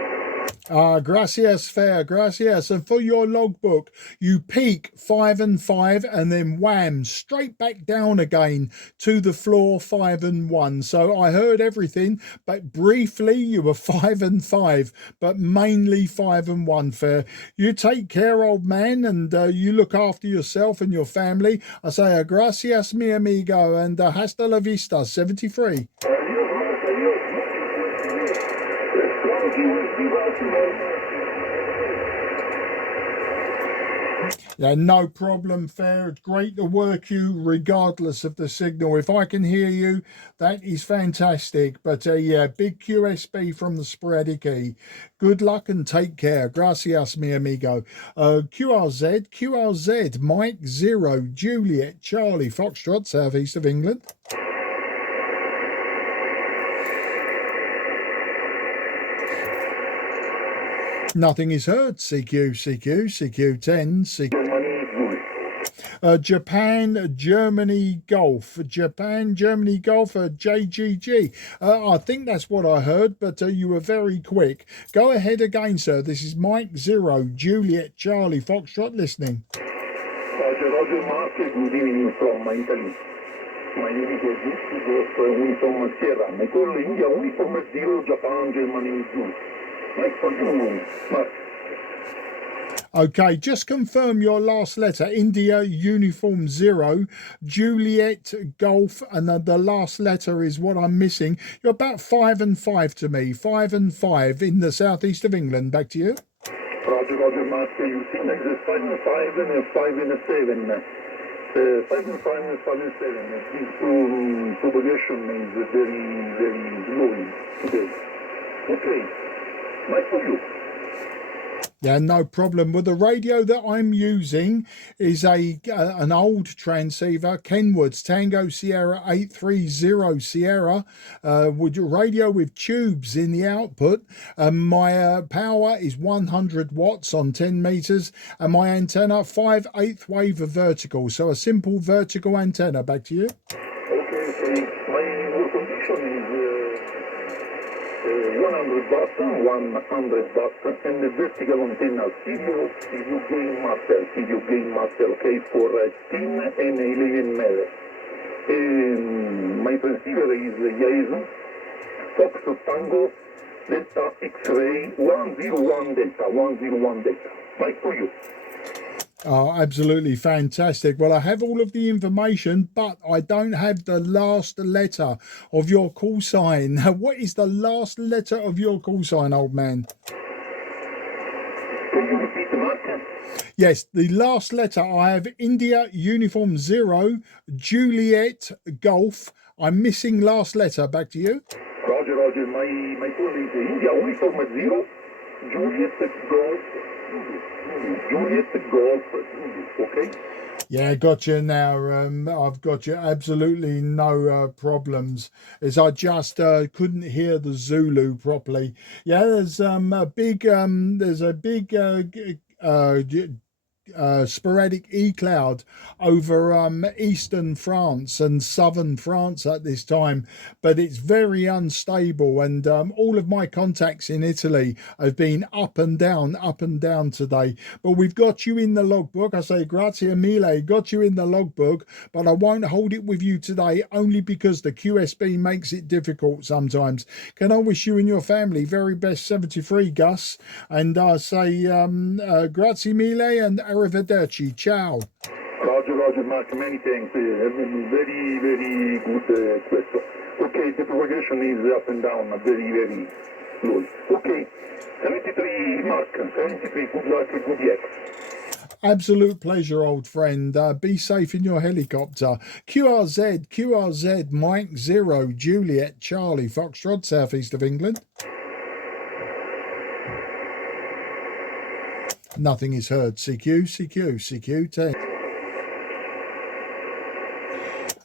Gracias, Fair, gracias. And for your logbook, you peak 5 and 5 and then wham, straight back down again to the floor 5 and 1. So I heard everything, but briefly you were 5 and 5, but mainly 5 and 1, Fair. You take care, old man, and you look after yourself and your family. I say gracias, mi amigo, and hasta la vista, 73. Yeah, no problem, Fair. It's great to work you regardless of the signal. If I can hear you, that is fantastic. But yeah, big QSB from the sporadic E. Good luck and take care. Gracias, mi amigo. QRZ, Mike 0, Juliet, Charlie, Foxtrot, southeast of England. Nothing is heard. CQ10, CQ. Japan, Germany, Golf. Japan, Germany, Golf, JGG. I think that's what I heard, but you were very quick. Go ahead again, sir. This is Mike 0, Juliet, Charlie, Foxtrot listening. Roger, Mark, good evening from Italy. My name is Uniform Sierra. My call India, Uniform 0, Japan, Germany, Golf. Mike for you, Mark. Okay, just confirm your last letter. India, Uniform 0, Juliet, Golf, and then the last letter is what I'm missing. You're about 5 and 5 to me. 5 and 5 in the southeast of England. Back to you. Roger, Master. You seem like there's 5 and 5 and a 5 and a 7. 5 and 5 and 5 and 7. This propagation is very glowing today. Okay, Mike for you. Yeah, no problem. Well, the radio that I'm using is an old transceiver, Kenwood's Tango Sierra 830 Sierra, with radio with tubes in the output. My power is 100 watts on 10 meters, and my antenna 5/8 wave vertical. So a simple vertical antenna. Back to you. Okay, my condition is 1 100 watt, 100 watt, and the vertical antenna CQ gain master, okay, for 10 and 11 meters. My transceiver is Yaesu, Fox Tango, Delta X-ray, 101 Delta. Mike, for you. Oh, absolutely fantastic. Well, I have all of the information, but I don't have the last letter of your call sign. What is the last letter of your call sign, old man? Can you repeat the mark? Yes, the last letter. I have India Uniform 0, Juliet Golf. I'm missing last letter. Back to you. Roger. My full is India Uniform 0, Juliet Golf, okay? Yeah, got you now. I've got you. Absolutely no problems. As I just couldn't hear the Zulu properly. Yeah, there's a big sporadic e-cloud over eastern France and southern France at this time, but it's very unstable, and all of my contacts in Italy have been up and down today. But we've got you in the logbook. I say grazie mille, got you in the logbook, but I won't hold it with you today only because the QSB makes it difficult sometimes. Can I wish you and your family very best 73, Gus, and I say grazie mille and arrivederci. Ciao. Roger, Mark, many thanks. Very good question. Okay, the propagation is up and down, very slowly. Okay, 73, Mark, 73, good luck, good yet. Absolute pleasure, old friend. Be safe in your helicopter. QRZ, Mike 0, Juliet, Charlie, Foxtrot, southeast of England. Nothing is heard. CQ10.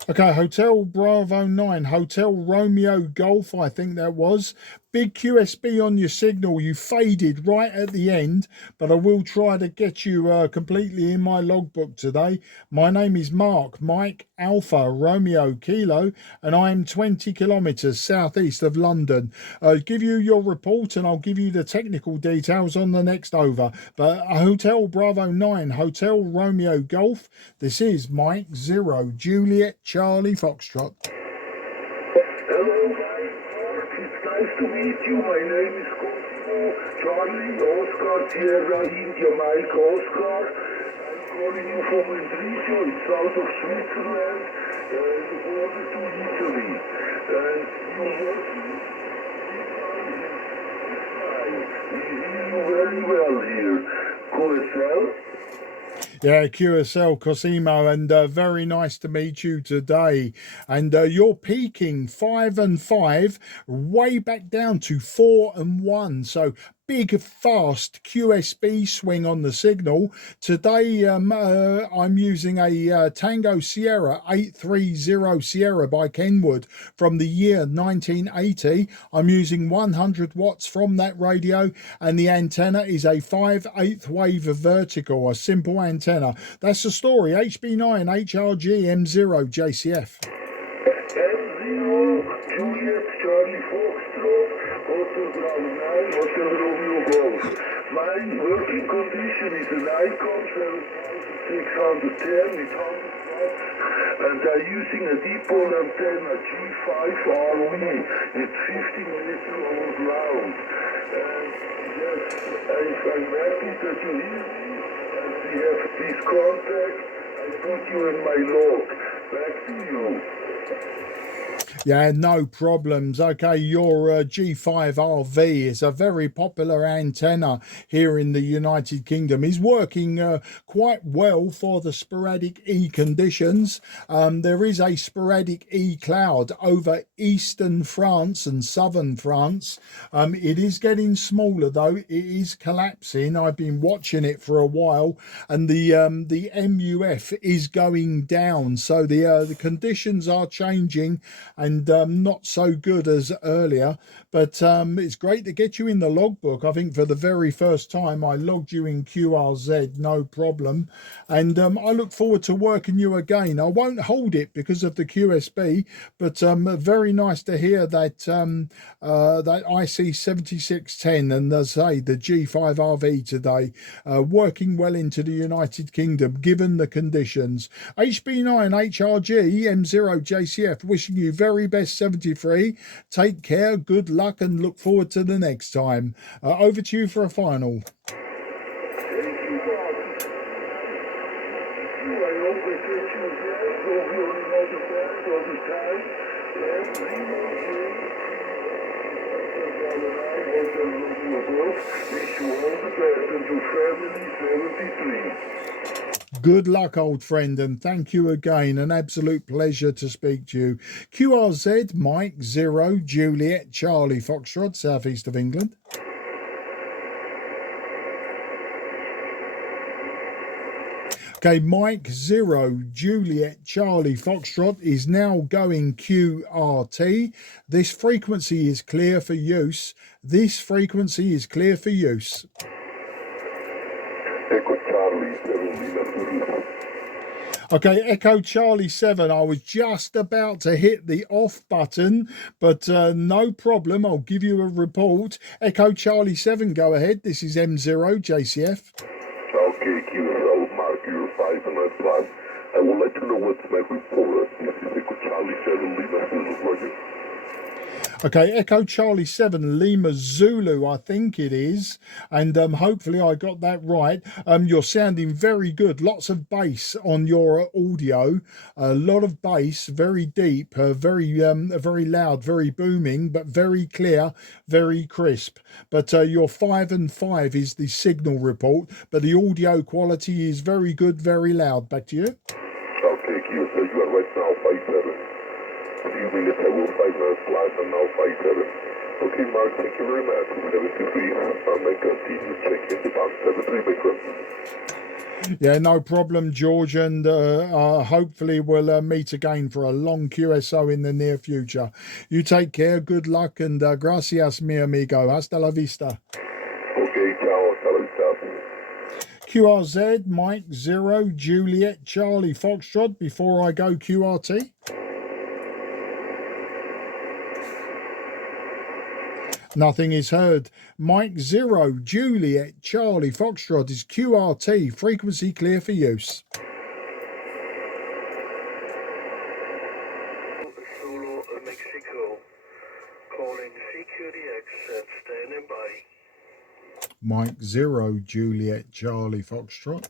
Okay, Hotel Bravo 9, Hotel Romeo Golf, I think that was. Big QSB on your signal. You faded right at the end, but I will try to get you completely in my logbook today. My name is Mark, Mike Alpha Romeo Kilo, and I am 20 kilometres southeast of London. I'll give you your report and I'll give you the technical details on the next over. But Hotel Bravo 9, Hotel Romeo Golf, this is Mike 0, Juliet Charlie Foxtrot. Hello, guys. It's nice to meet you. My name is Cosmo, Charlie, Oscar, Sierra, India, Mike, Oscar. I'm calling you from Endricio, it's south of Switzerland, the border to Italy. And you're working. We hear you very well here. QSL? Yeah, QSL Cosimo, and very nice to meet you today. And you're peaking 5 and 5, way back down to 4 and 1. So big, fast QSB swing on the signal. Today, I'm using a Tango Sierra 830 Sierra by Kenwood from the year 1980. I'm using 100 watts from that radio, and the antenna is a 5/8 wave vertical, a simple antenna. That's the story. HB9 HRG M0 JCF. M0, Juliet, Charlie Foxtrot, Hotel Bravo 9, Hotel Romeo Golf. My working condition is an Icon 7610 with 100 watts, and I'm using a dipole antenna G5RE with 50 minutes over ground. And yes, I'm happy that you hear me, and we have this contact. I put you in my log. Back to you. Yeah, no problems. Okay, your G5RV is a very popular antenna here in the United Kingdom. Is working quite well for the sporadic E conditions. There is a sporadic E cloud over eastern France and southern France. It is getting smaller though. It is collapsing. I've been watching it for a while, and the MUF is going down. So the conditions are changing, and and not so good as earlier. But it's great to get you in the logbook. I think for the very first time I logged you in QRZ, no problem. And I look forward to working you again. I won't hold it because of the QSB, but very nice to hear that that IC7610 and as I say the G5RV today working well into the United Kingdom given the conditions. HB9 HRG M0 JCF wishing you very best 73. Take care, good luck, and look forward to the next time. Over to you for a final. Good luck, old friend, and thank you again. An absolute pleasure to speak to you. QRZ Mike 0 Juliet Charlie Foxtrot, southeast of England. Okay, Mike 0 Juliet Charlie Foxtrot is now going QRT. This frequency is clear for use. This frequency is clear for use. Echo Charlie 7. Okay, Echo Charlie 7. I was just about to hit the off button, but no problem. I'll give you a report. Echo Charlie 7, go ahead. This is M0 JCF. Okay, I'll mark your 500 plus. I will let you know what's my report. This is Echo Charlie 7, Lima Zulu, Roger. Okay, Echo Charlie 7, Lima Zulu, I think it is. And hopefully I got that right. You're sounding very good. Lots of bass on your audio. A lot of bass, very deep, very loud, very booming, but very clear, very crisp. But your 5 and 5 is the signal report, but the audio quality is very good, very loud. Back to you. Okay, Q, so you are right now 5-7. Few minutes I will 5 minutes flat and now 5-7. Okay, Mark, thank you very much. 73. I'll make a continue checking the box 73, my friend. Yeah, no problem, George, and hopefully we'll meet again for a long QSO in the near future. You take care, good luck, and gracias, mi amigo. Hasta la vista. Okay, ciao, hasta la vista. QRZ, Mike 0, Juliet, Charlie Foxtrot, before I go QRT. Nothing is heard. Mike 0, Juliet, Charlie Foxtrot is QRT, frequency clear for use. Zulu, Mexico, calling CQ10m and standing by. Mike 0, Juliet, Charlie Foxtrot.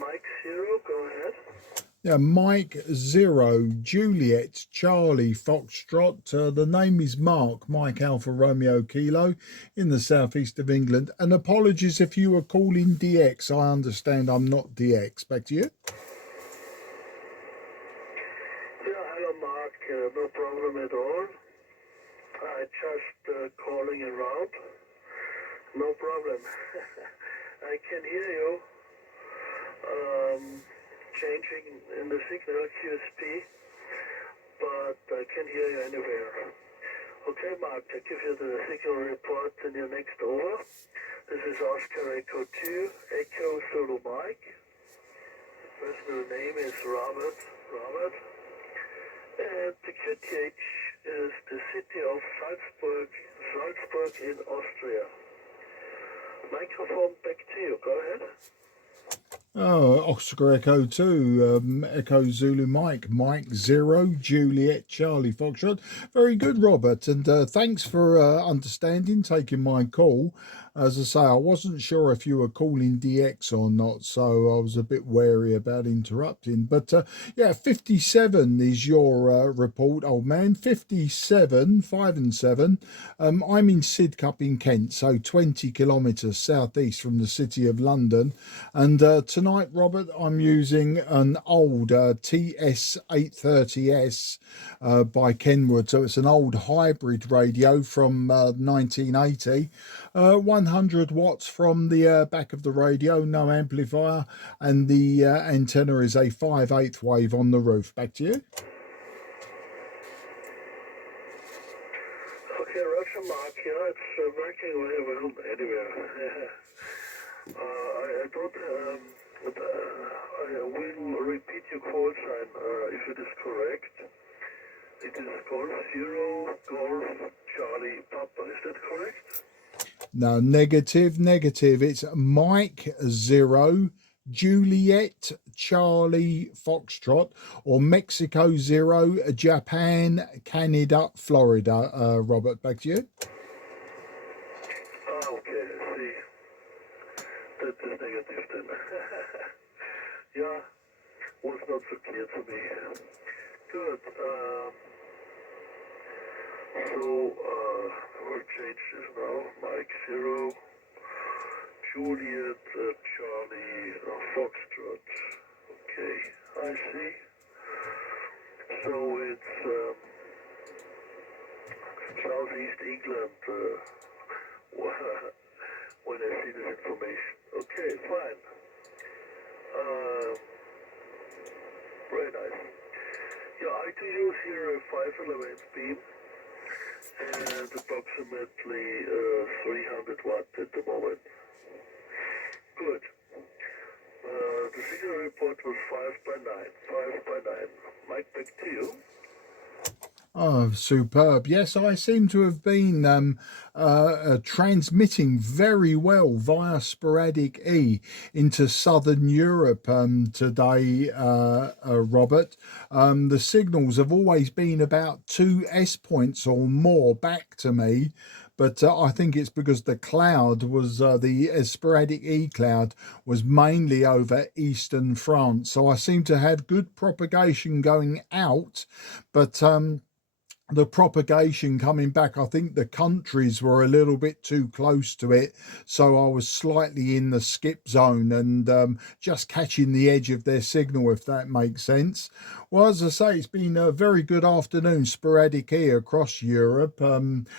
Mike 0, go ahead. Yeah, Mike 0, Juliet, Charlie Foxtrot. The name is Mark, Mike Alpha Romeo Kilo, in the southeast of England. And apologies if you were calling DX. I understand I'm not DX. Back to you. Yeah, hello Mark, no problem at all. I just calling around. No problem. I can hear you. Changing in the signal QSP, but I can hear you anywhere. Okay, Mark, I give you the signal report in your next over. This is Oscar Echo 2, Echo Zulu Mike. Personal name is Robert. And the QTH is the city of Salzburg in Austria. Microphone back to you, go ahead. Oh, Oscar Echo 2, Echo Zulu Mike, Mike 0, Juliet, Charlie Foxtrot. Very good, Robert, and thanks for understanding, taking my call. As I say, I wasn't sure if you were calling DX or not, so I was a bit wary about interrupting. But yeah, 57 is your report, old man. 57, 5 and 7. I'm in Sidcup in Kent, so 20 kilometres southeast from the city of London. And tonight tonight, Robert, I'm using an old TS-830S by Kenwood. So it's an old hybrid radio from 1980. 100 watts from the back of the radio, no amplifier, and the antenna is a 5/8 wave on the roof. Back to you. Okay, Roger Mark, yeah, it's working very well anywhere. I thought I will repeat your call sign if it is correct. It is Golf Zero Golf Charlie Papa, is that correct? No, negative. It's Mike 0 Juliet Charlie Foxtrot, or Mexico 0 Japan Canada Florida. Robert, back to you. Okay, I see. That is negative then. Yeah, was not so clear to me. Good. We'll change this now. Mike 0 Juliet Charlie Foxtrot. Okay, I see. So it's Southeast England when I see this information. Okay, fine. Very nice. Yeah, I do use here a 5-element beam and approximately 300 watt at the moment. Good. The signal report was 5/9. Mike, back to you. Oh, superb. Yes, I seem to have been transmitting very well via sporadic E into Southern Europe today, Robert. The signals have always been about 2 S points or more back to me. But I think it's because the cloud was, the sporadic E cloud was mainly over eastern France. So I seem to have good propagation going out, but the propagation coming back, I think the countries were a little bit too close to it, so I was slightly in the skip zone and just catching the edge of their signal, if that makes sense. Well, as I say, it's been a very good afternoon, sporadic here across Europe.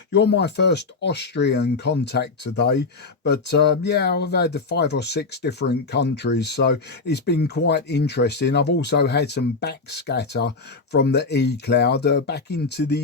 You're my first Austrian contact today, but yeah, I've had 5 or 6 different countries, so it's been quite interesting. I've also had some backscatter from the E cloud back into the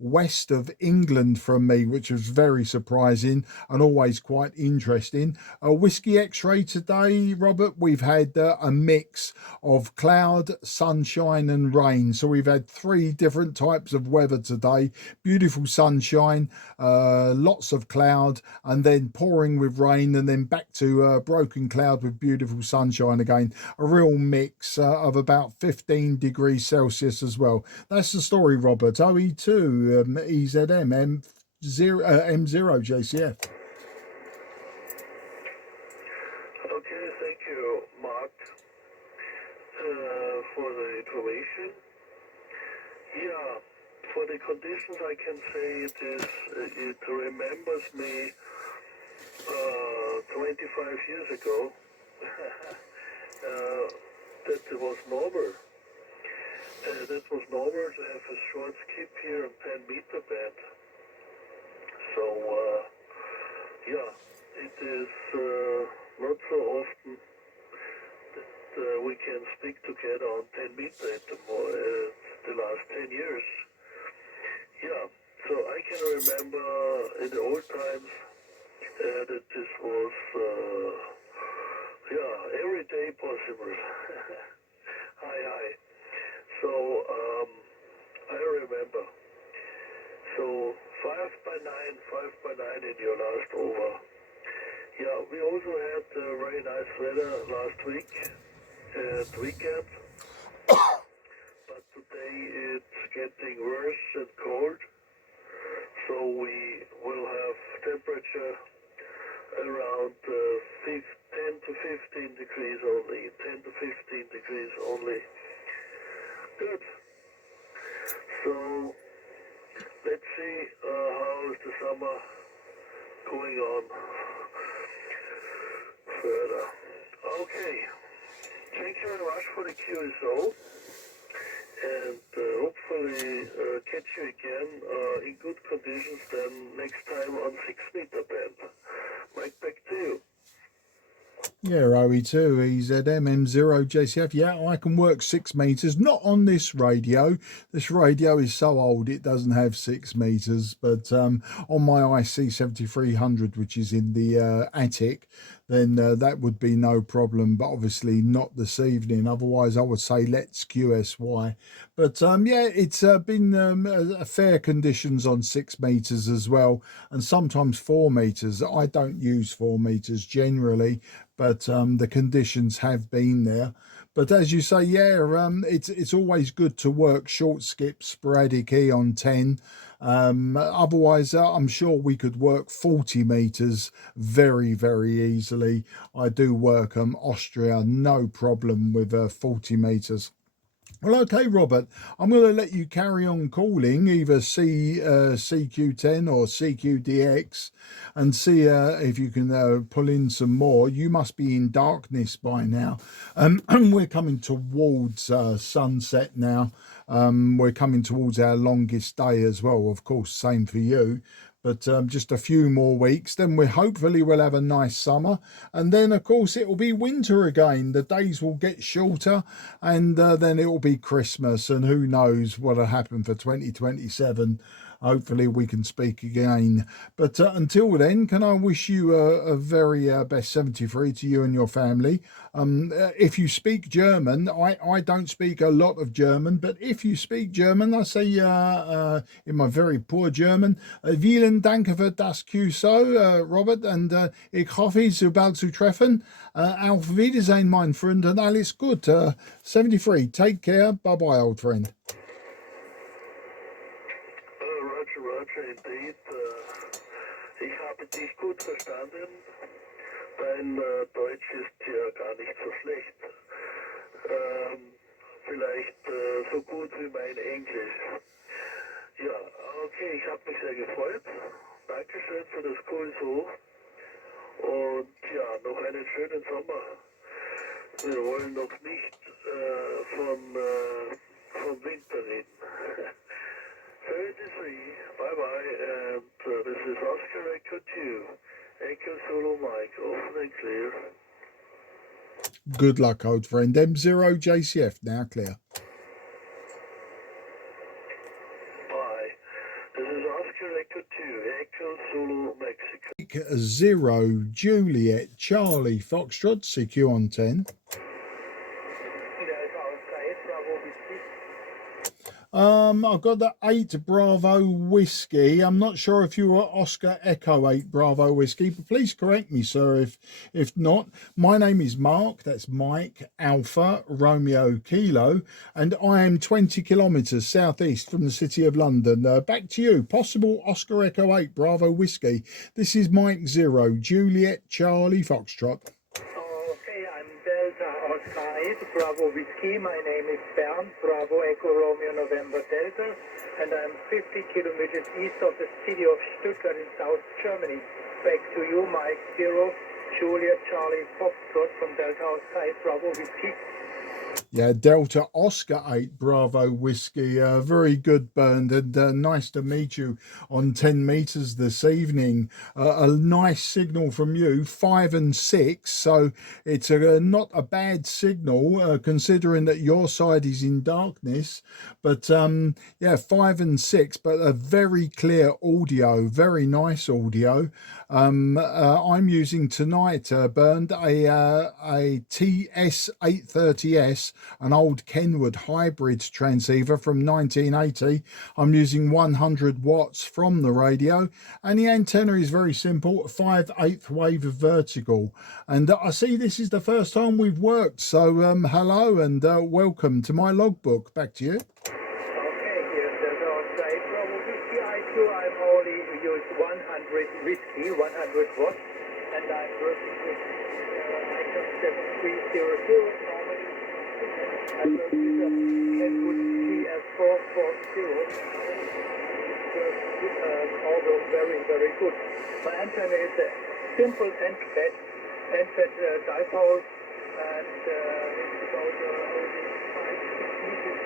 west of England from me, which was very surprising and always quite interesting. Whiskey X-ray today, Robert, we've had a mix of cloud, sunshine and rain. So we've had 3 different types of weather today. Beautiful sunshine, lots of cloud, and then pouring with rain, and then back to broken cloud with beautiful sunshine again. A real mix of about 15 degrees Celsius as well. That's the story, Robert. OE2 EZM M0 JCF. Okay, thank you, Mark, for the information. Yeah, for the conditions I can say it remembers me 25 years ago. That was normal. That was normal to have a short skip here on 10-meter band. So, yeah, it is not so often that we can speak together on 10 meter at the last 10 years. Yeah, so I can remember in the old times that this was, yeah, every day possible. Hi. So, I remember. So, 5/9 in your last over. Yeah, we also had very nice weather last week and weekend. But today it's getting worse and cold. So we will have temperature around 10 to 15 degrees only. 10 to 15 degrees only. Good. So let's see how is the summer going on further. Okay. thank you very much for the QSO. And hopefully catch you again in good conditions then next time on 6-meter band. Mike, back to you. Yeah, OE2, EZM-M0JCF. Yeah, I can work 6 meters. Not on this radio. This radio is so old it doesn't have 6 meters. But on my IC7300, which is in the attic, then that would be no problem. But obviously not this evening. Otherwise, I would say let's QSY. But yeah, it's been fair conditions on 6 meters as well, and sometimes 4 meters. I don't use 4 meters generally, but the conditions have been there. But as you say, yeah, it's always good to work short skip, sporadic E on 10. Otherwise, I'm sure we could work 40 meters very, very easily. I do work Austria, no problem with 40 meters. Well, okay, Robert, I'm going to let you carry on calling either CQ10 or CQDX and see if you can pull in some more. You must be in darkness by now. And we're coming towards sunset now. We're coming towards our longest day as well, of course, same for you. But just a few more weeks, then hopefully we'll have a nice summer, and then of course it will be winter again. The days will get shorter, and then it will be Christmas, and who knows what'll happen for 2027. Hopefully we can speak again. But until then, can I wish you a very best 73 to you and your family. If you speak German, I don't speak a lot of German, but if you speak German, I say in my very poor German, vielen Dank für das QSO, Robert, and ich hoffe, so bald zu treffen. Auf Wiedersehen, mein Freund, and alles gut. 73, take care. Bye-bye, old friend. Roger, indeed. Ich habe dich gut verstanden. Dein Deutsch ist ja gar nicht so schlecht. Vielleicht so gut wie mein Englisch. Ja, okay, ich habe mich sehr gefreut. Dankeschön für das QSO. Und ja, noch einen schönen Sommer. Wir wollen noch nicht von Winter reden. 33, bye-bye, and this is Oscar Echo 2, Echo Solo Mike, open and clear. Good luck, old friend. M0JCF, now clear. Bye. This is Oscar Echo 2, Echo Solo Mexico. 0 Juliet Charlie Foxtrot, CQ on 10. I've got the 8 Bravo Whiskey. I'm not sure if you were Oscar Echo 8 Bravo Whiskey, but please correct me, sir, if not. My name is Mark, that's Mike Alpha Romeo Kilo, and I am 20 kilometres southeast from the city of London. Back to you, possible Oscar Echo 8 Bravo Whiskey. This is Mike 0 Juliet Charlie Foxtrot. Okay, I'm Delta Oscar 8 Bravo Whiskey. My name is Bernd Bravo Echo Romeo November Delta, and I'm 50 kilometers east of the city of Stuttgart in South Germany. Back to you, Mike 0 Juliet Charlie Foxtrot from Delta Oscar 8 Bravo Whiskey. Yeah, Delta Oscar 8 Bravo Whiskey. Very good, Bernd, and nice to meet you on 10 meters this evening. A nice signal from you, 5 and 6. So it's not a bad signal considering that your side is in darkness. But yeah, 5 and 6, but a very clear audio, very nice audio. I'm using tonight, Bernd, a TS-830S, an old Kenwood hybrid transceiver from 1980. I'm using 100 watts from the radio, and the antenna is very simple, 5/8 wave of vertical. And I see this is the first time we've worked, so hello and welcome to my logbook. Back to you. Okay, here's Delta Oscar 8 Bravo Whiskey. I'm only use 100 whiskey, 100 watts, and I'm working with item 7300 normally. I work with a Kenwood TS-430. It works also very, very good. My antenna is a simple end-fed dipole and it's about only 5-6 meters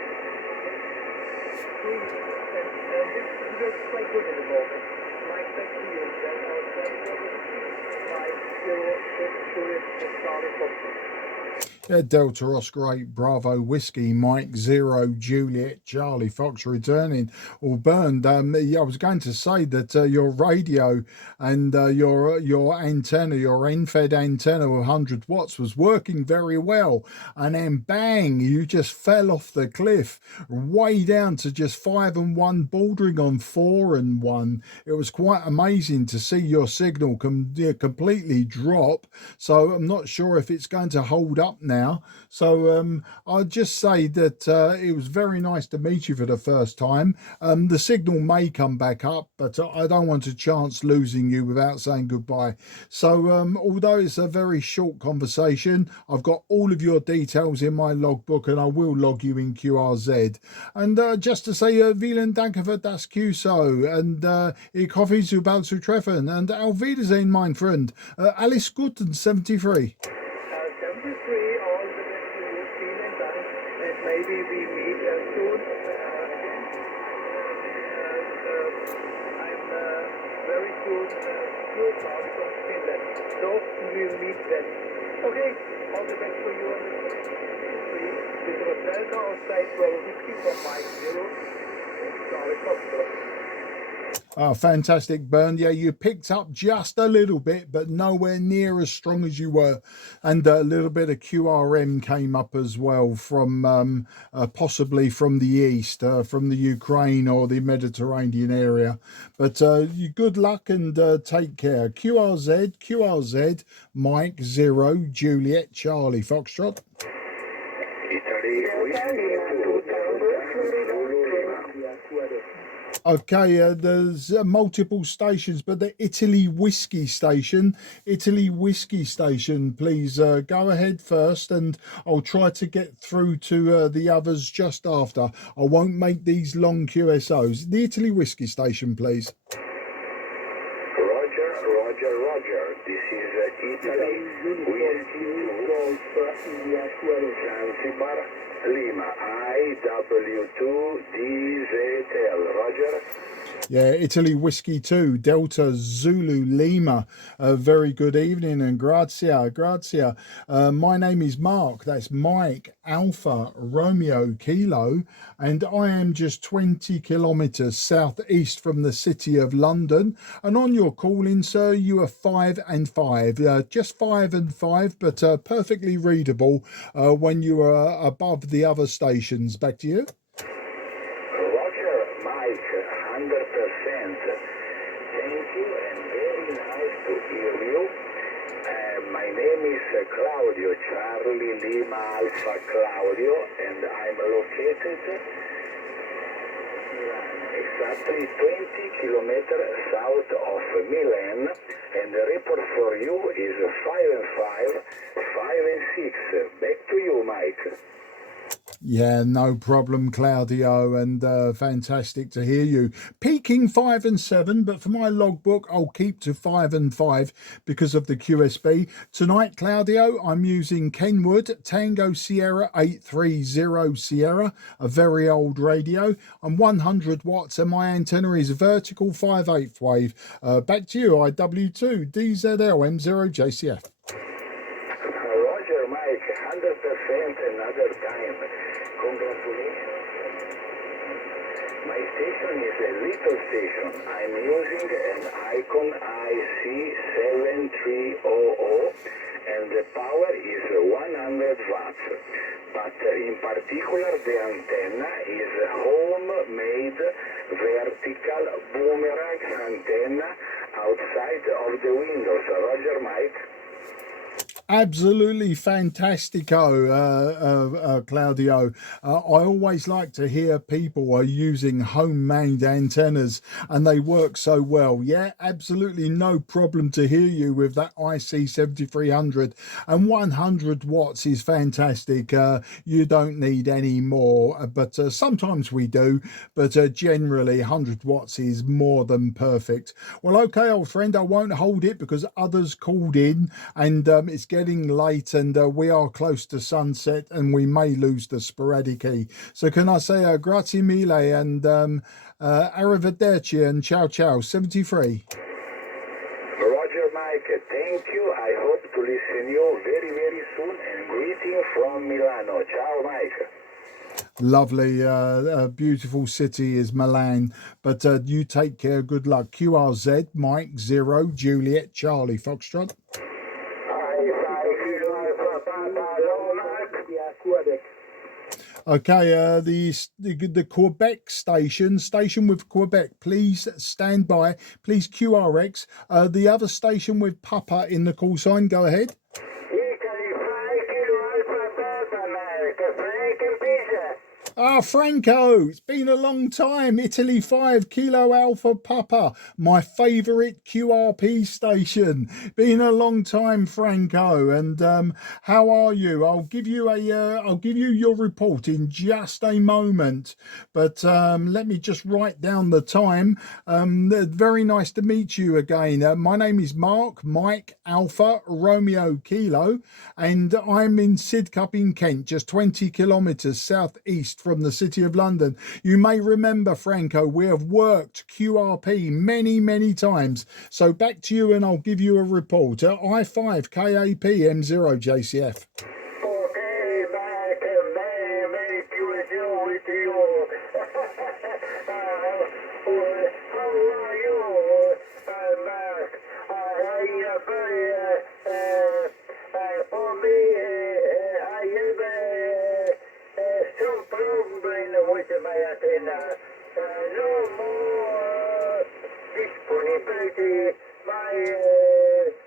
free, and this looks quite good at the moment. Mike, back to you. Then outside Juliet Charlie Foxtrot. Delta Oscar 8 Bravo Whiskey Mike 0 Juliet Charlie Fox returning or burned. Yeah, I was going to say that your radio and your antenna, your end-fed antenna of 100 watts was working very well, and then bang, you just fell off the cliff way down to just 5 and 1, bordering on 4 and 1. It was quite amazing to see your signal completely drop. So I'm not sure if it's going to hold up now. So I'll just say that it was very nice to meet you for the first time. The signal may come back up, but I don't want to chance losing you without saying goodbye. So although it's a very short conversation, I've got all of your details in my logbook, and I will log you in QRZ. And just to say, vielen Dank für das QSO, and ich hoffe, Sie bald zu treffen, and auf Wiedersehen, mein Freund. Alles Gute, 73. 73, all the best to you, vielen Dank, and maybe we meet soon again. I'm very soon out from Finland, so we'll meet then. Okay, all the best for you on the 73. This was Delta outside Bravo Whiskey from Mike 0, Charlie Foxtrot. Oh, fantastic, Bernd. Yeah, you picked up just a little bit, but nowhere near as strong as you were. And a little bit of QRM came up as well from possibly from the east, from the Ukraine or the Mediterranean area. But you good luck and take care. QRZ, Mike 0, Juliet, Charlie, Foxtrot. Okay, there's multiple stations, but the Italy Whiskey Station, please go ahead first, and I'll try to get through to the others just after. I won't make these long QSOs. The Italy Whiskey Station, please. Roger. This is Italy Whiskey 2, Zanzibar, Lima, IW2DZL, Roger. Yeah, Italy Whiskey 2, Delta Zulu Lima. Very good evening and grazia. My name is Mark. That's Mike Alpha Romeo Kilo, and I am just 20 kilometers southeast from the city of London. And on your call-in, sir, you are 5 and 5, just 5 and 5, but perfectly readable when you are above the other stations. Back to you. Roger, Mike, 100%. Thank you, and very nice to hear you. My name is Claudio, Charlie Lima Alpha Claudio, and I'm located exactly 20 kilometers south of Milan, and the report for you is 5 and 5, 5 and 6. Back to you, Mike. Yeah, no problem, Claudio, and fantastic to hear you. Peaking 5 and 7, but for my logbook, I'll keep to 5 and 5 because of the QSB. Tonight, Claudio, I'm using Kenwood Tango Sierra 830 Sierra, a very old radio. I'm 100 watts, and my antenna is vertical 5/8 wave. Back to you, IW2 DZL M0 JCF. Roger, Mike, 100% another time. Congratulations. My station is a little station. I'm using an Icon IC7300, and the power is 100 watts. But in particular, the antenna is a homemade vertical boomerang antenna outside of the windows. Roger, Mike. Absolutely fantastico, Claudio. I always like to hear people are using homemade antennas and they work so well. Yeah, absolutely no problem to hear you with that IC7300, and 100 watts is fantastic. You don't need any more, but sometimes we do, but generally 100 watts is more than perfect. Well, okay, old friend, I won't hold it because others called in, and it's getting getting late and we are close to sunset and we may lose the sporadic key. So can I say grazie mille and arrivederci and ciao ciao, 73. Roger, Mike. Thank you. I hope to listen you very, very soon. And greeting from Milano. Ciao, Mike. Lovely, beautiful city is Milan, but you take care, good luck. QRZ, Mike, 0, Juliet, Charlie, Foxtrot. Okay, the Quebec station with Quebec, please stand by, please QRX. The other station with Papa in the call sign, go ahead. Ah, Franco, it's been a long time. Italy 5, Kilo Alpha Papa, my favourite QRP station. Been a long time, Franco. And how are you? I'll give you your report in just a moment. But let me just write down the time. Very nice to meet you again. My name is Mark, Mike Alpha Romeo Kilo, and I'm in Sidcup in Kent, just 20 kilometres southeast from the City of London. You may remember, Franco, we have worked QRP many times. So back to you and I'll give you a report. I5 KAP M0 JCF. Okay, Mike, very pleasure with you. How are you, Mark? For me, I have some problem with my antenna. No more disponibility. My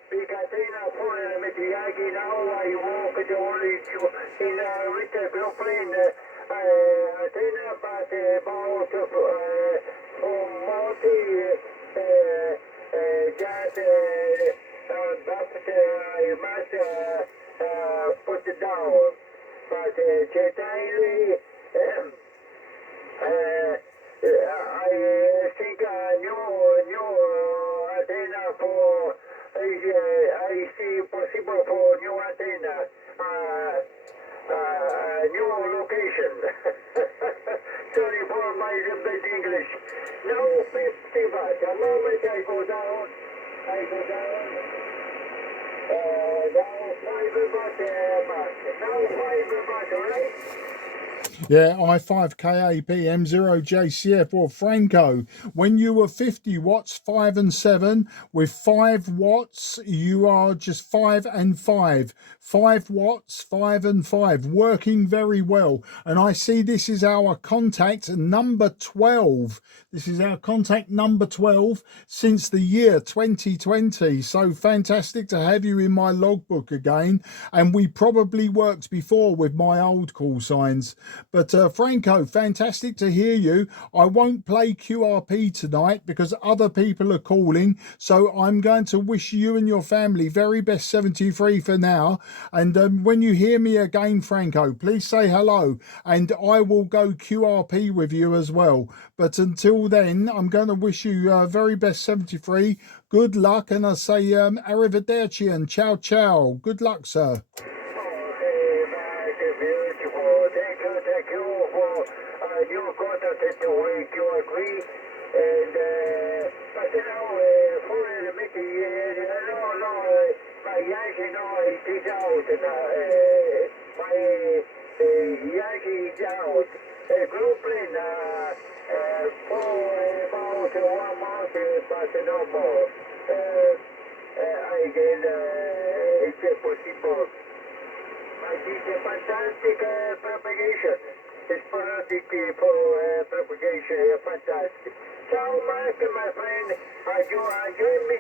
big antenna for Metiagi now. I walk only in a little airplane antenna, but about for multi that but I must put it down. But certainly, I think a new antenna for, I see possible for new antenna, new location. Sorry for my bad English. Now 50 watt. A moment I go down. Now 5 watt, now 5 watt, right? Yeah, I5 KAP M0 JCF. Well, Franco, when you were 50 watts, 5 and 7, with 5 watts, you are just 5 and 5. 5 watts, 5 and 5, working very well. And I see this is our contact number 12. This is our contact number 12 since the year 2020. So fantastic to have you in my logbook again. And we probably worked before with my old call signs. But Franco, fantastic to hear you. I won't play QRP tonight because other people are calling. So I'm going to wish you and your family very best 73 for now. And when you hear me again, Franco, please say hello. And I will go QRP with you as well. But until then, I'm going to wish you very best 73. Good luck. And I say arrivederci and ciao ciao. Good luck, sir. You contact the way you agree, and but now for the meeting, no, my Yankee now it is out, my Yankee is out. Group in for about 1 month, but no more. Again, it's possible. But it's a fantastic propagation. It's sporadic for propagation, fantastic. Ciao, Mark, my friend. I join me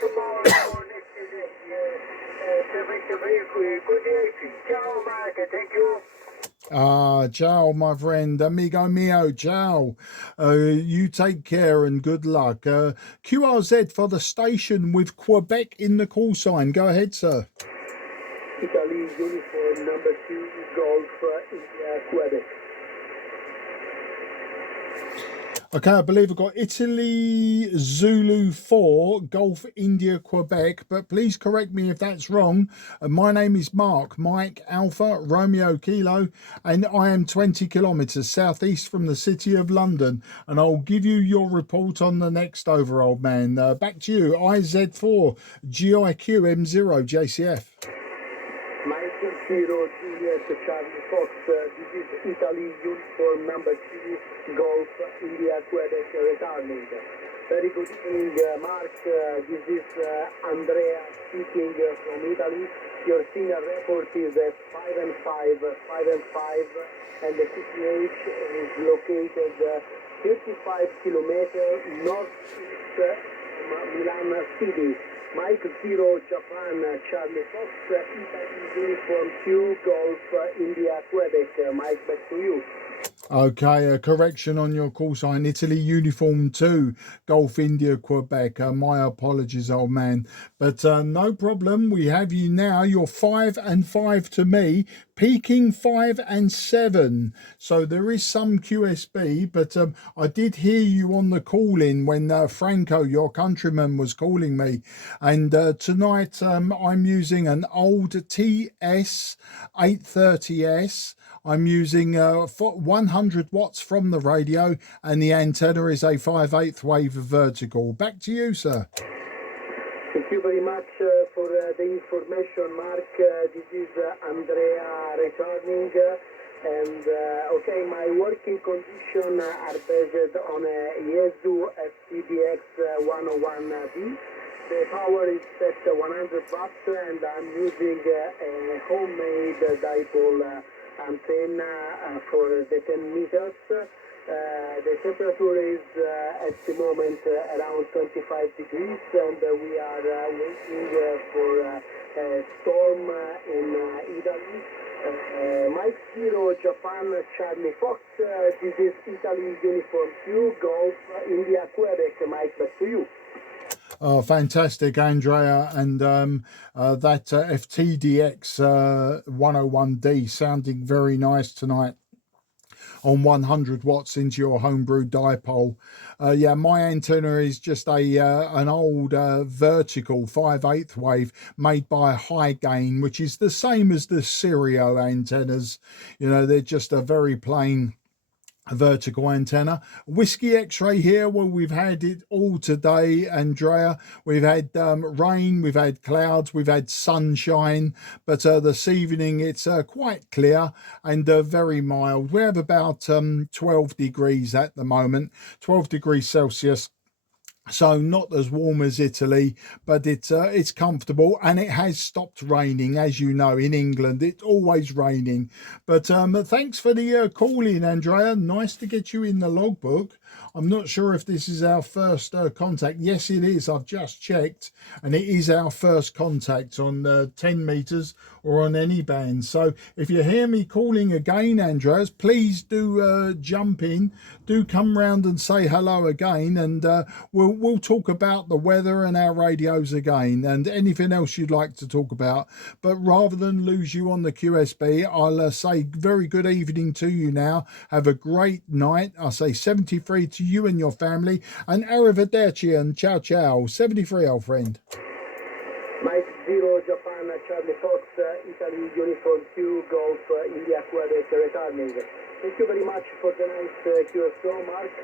tomorrow next day. Good day. Ciao, Mark. Thank you. Ciao, my friend, amigo mio, ciao. You take care and good luck. QRZ for the station with Quebec in the call sign. Go ahead, sir. Italy uniform number 2 Golf India Quebec. Okay, I believe I've got Italy, Zulu 4, Golf, India, Quebec, but please correct me if that's wrong. My name is Mark, Mike, Alpha, Romeo, Kilo, and I am 20 kilometres southeast from the city of London, and I'll give you your report on the next over, old man. Back to you, IZ4, GIQM0, JCF. Mike 0 Juliet Charlie Fox, this is Italy uniform number 2 Golf India Quebec returning. Very good evening, Mark. This is Andrea speaking from Italy. Your senior report is at 5 and 5, 5 and 5, and the CQ is located 35 kilometers northeast Milan City. Mike 0 Japan Charlie Fox, Italy uniform 2 Golf India Quebec. Mike, back to you. Okay, a correction on your call sign. Italy uniform 2, Golf India Quebec. My apologies, old man. But no problem. We have you now. You're 5 and 5 to me. Peaking 5 and 7. So there is some QSB, but I did hear you on the call in when Franco, your countryman, was calling me. And tonight I'm using an old TS-830S. I'm using 100 watts from the radio, and the antenna is a 5/8 wave vertical. Back to you, sir. Thank you very much for the information, Mark. This is Andrea returning. And okay, my working conditions are based on a Yaesu FTDX 101B. The power is set 100 watts, and I'm using a homemade dipole antenna for the 10 meters. The temperature is at the moment around 25 degrees, and we are waiting for a storm in Italy. Mike 0 Japan Charlie Fox, this is Italy uniform 2 Golf India Quebec. Mike, back to you. Oh, fantastic, Andrea, and that FTDX 101D sounding very nice tonight on 100 watts into your homebrew dipole. Yeah, my antenna is just a an old vertical 5/8 wave made by High Gain, which is the same as the stereo antennas. You know, they're just a very plain vertical antenna. Whiskey X-ray here. Well, we've had it all today, Andrea. We've had rain, we've had clouds, we've had sunshine, but this evening it's quite clear and very mild. We have about 12 degrees at the moment, 12 degrees Celsius. So not as warm as Italy, but it's comfortable, and it has stopped raining. As you know, in England it's always raining. But thanks for the call in, Andrea. Nice to get you in the logbook. I'm not sure if this is our first contact. Yes, it is. I've just checked, and it is our first contact on 10 meters or on any band. So if you hear me calling again, Andreas, please do jump in. Do come round and say hello again, and we'll talk about the weather and our radios again, and anything else you'd like to talk about. But rather than lose you on the QSB, I'll say very good evening to you now. Have a great night. I say 73 to you and your family, and arrivederci and ciao ciao. 73, old friend. Mike 0 Japan Charlie Fox, Italy uniform 2 Golf India Quebec returning. Thank you very much for the nice QSO, Mark.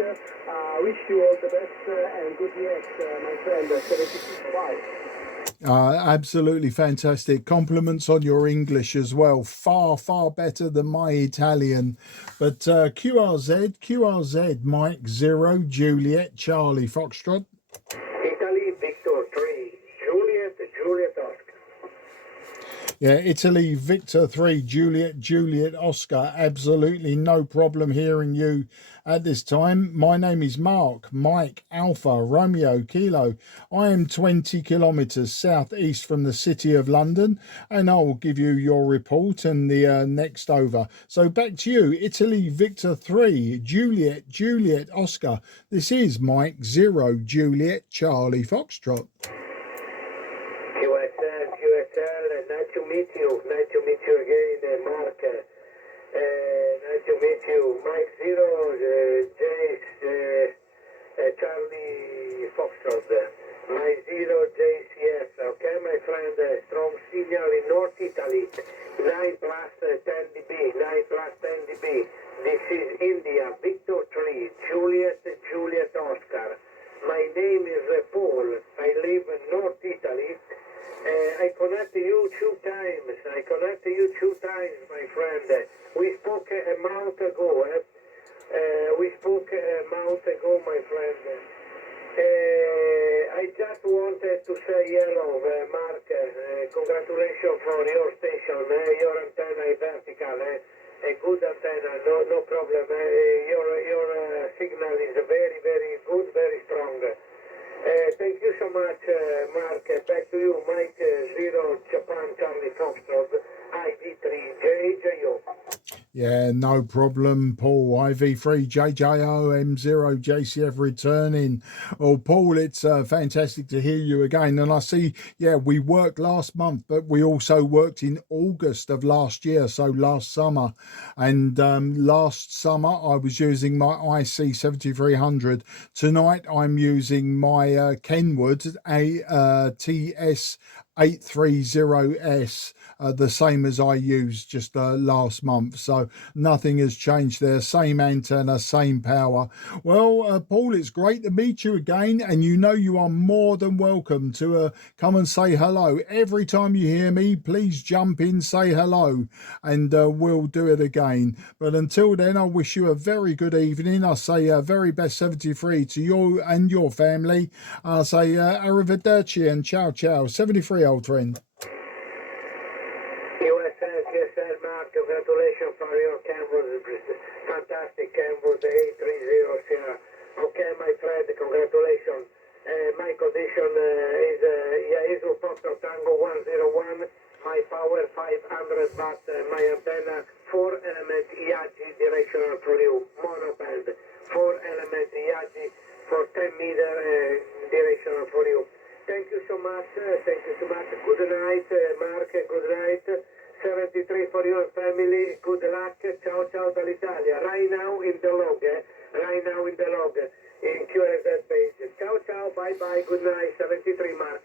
Wish you all the best and good luck, my friend. 72, bye. Absolutely fantastic. Compliments on your English as well. Far better than my Italian. But QRZ, Mike 0 Juliet Charlie Foxtrot. Italy Victor 3 Juliet Oscar. Yeah, Italy Victor 3 Juliet Oscar. Absolutely no problem hearing you at this time. My name is Mark, Mike Alpha Romeo Kilo. I am 20 kilometers southeast from the city of London, and I will give you your report and the next over. So back to you. Italy Victor 3 Juliet Oscar. This is Mike 0 Juliet Charlie Foxtrot. QSL, nice to meet you again, Mark. Nice to meet you, Mike 0, Jace, we spoke a month ago, my friend. I just wanted to say hello, Mark. Congratulations for your station. Your antenna is vertical. A good antenna, no problem. Your signal is very, very good, very strong. Thank you so much, Mark. Back to you, Mike 0 Japan Charlie Foxtrot, IV3JJO. Yeah, no problem, Paul. IV3JJO M0 JCF returning. Oh, Paul, it's fantastic to hear you again. And I see, yeah, we worked last month, but we also worked in August of last year, so last summer. And last summer, I was using my IC7300. Tonight, I'm using my Kenwood TS-830S. The same as I used just last month, so nothing has changed there. Same antenna, same power. Well, Paul, it's great to meet you again, and you know you are more than welcome to come and say hello. Every time you hear me, please jump in, say hello, and we'll do it again. But until then, I wish you a very good evening. I say very best 73 to you and your family. I say arrivederci and ciao ciao, 73, old friend. USS, Mark, congratulations for your Kenwood, fantastic Kenwood 830 Sierra. Okay, my friend, congratulations. My condition is Yaesu Foxtrot Tango 101, my power 500 watt, my antenna 4-element Yagi directional for you, monoband, 4-element Yagi for 10-meter directional for you. Thank you so much, thank you so much. Good night, Mark, good night. 73 for your family, good luck. Ciao ciao dall'Italia. Right now in the log, right now in the log, in QRZ base. Ciao ciao, bye bye, good night. 73 Mark.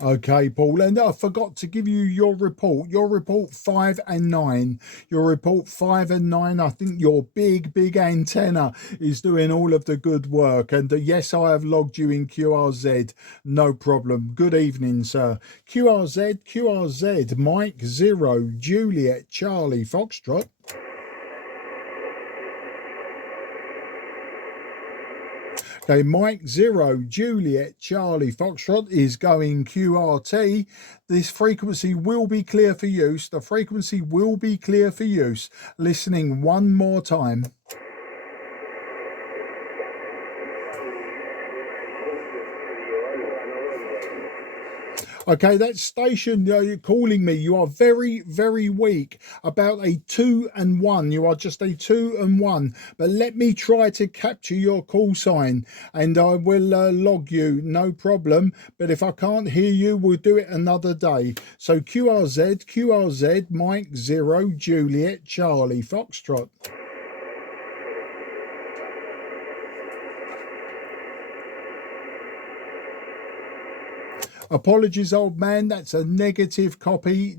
Okay, Paul, and I forgot to give you your report 5 and 9. Your report 5 and 9, I think your big antenna is doing all of the good work. And yes, I have logged you in QRZ, no problem. Good evening, sir. QRZ, Mike 0, Juliet, Charlie, Foxtrot. Okay, Mike 0, Juliet, Charlie, Foxtrot is going QRT. This frequency will be clear for use. The frequency will be clear for use. Listening one more time. Okay, that station, you're calling me. You are very weak. About a 2 and 1. You are just a 2 and 1. But let me try to capture your call sign and I will log you, no problem. But if I can't hear you, we'll do it another day. So QRZ, Mike 0, Juliet, Charlie, Foxtrot. Apologies, old man, that's a negative copy.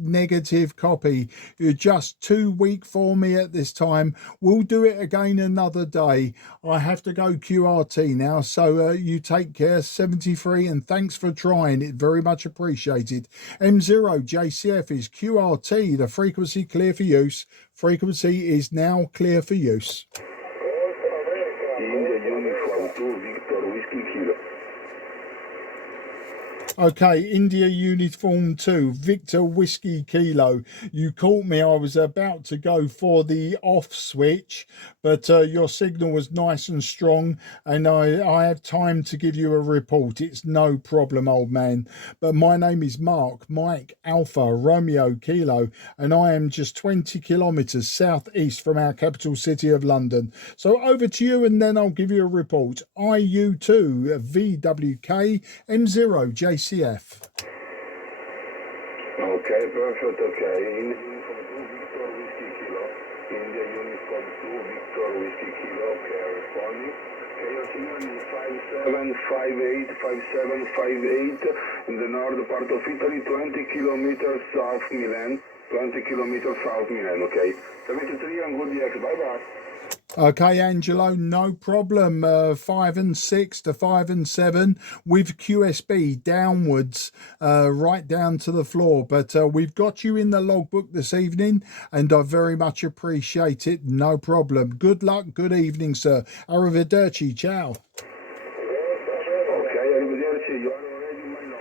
You're just too weak for me at this time. We'll do it again another day. I have to go QRT now, so you take care, 73, and thanks for trying. It very much appreciated. M0 JCF is QRT, the frequency clear for use. Frequency is now clear for use. India Uniform 2 Victor Whiskey Kilo. Okay, India Uniform 2, Victor Whiskey Kilo. You caught me. I was about to go for the off switch, but your signal was nice and strong, and I have time to give you a report. It's no problem, old man. But my name is Mark, Mike, Alpha, Romeo, Kilo, and I am just 20 kilometres southeast from our capital city of London. So over to you, and then I'll give you a report. IU2, VWK, M0, JCF. Okay, perfect, okay. Uniform 2 Victor Whiskey Kilo. India Uniform 2 Victor Whiskey Kilo. Okay, responding. Okay, your signal is 5758 in the north part of Italy, 20 kilometers south Milan. 20 kilometers south Milan, okay. 73 and good DX, bye-bye. Okay, Angelo, no problem. 5 and 6 to 5 and 7 with QSB downwards, right down to the floor. But we've got you in the logbook this evening, and I very much appreciate it. No problem. Good luck. Good evening, sir. Arrivederci. Ciao. Ok, arrivederci. You are already in my log.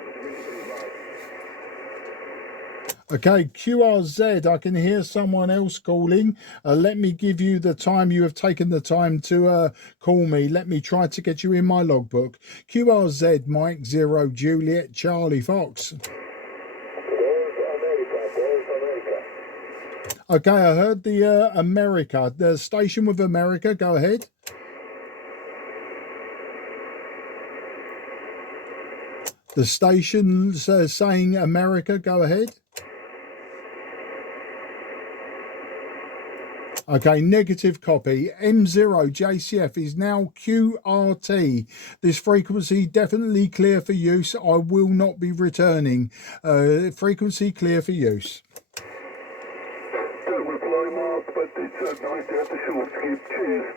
Okay, QRZ, I can hear someone else calling. Let me give you the time you have taken the time to call me. Let me try to get you in my logbook. QRZ, Mike 0, Juliet, Charlie Fox. Okay, I heard the America, the station with America. Go ahead. The station's saying America. Go ahead. Okay, negative copy. M0 JCF is now QRT. This frequency definitely clear for use. I will not be returning. Frequency clear for use. Don't reply, Mark, but it's nice to have the short skip. Cheers.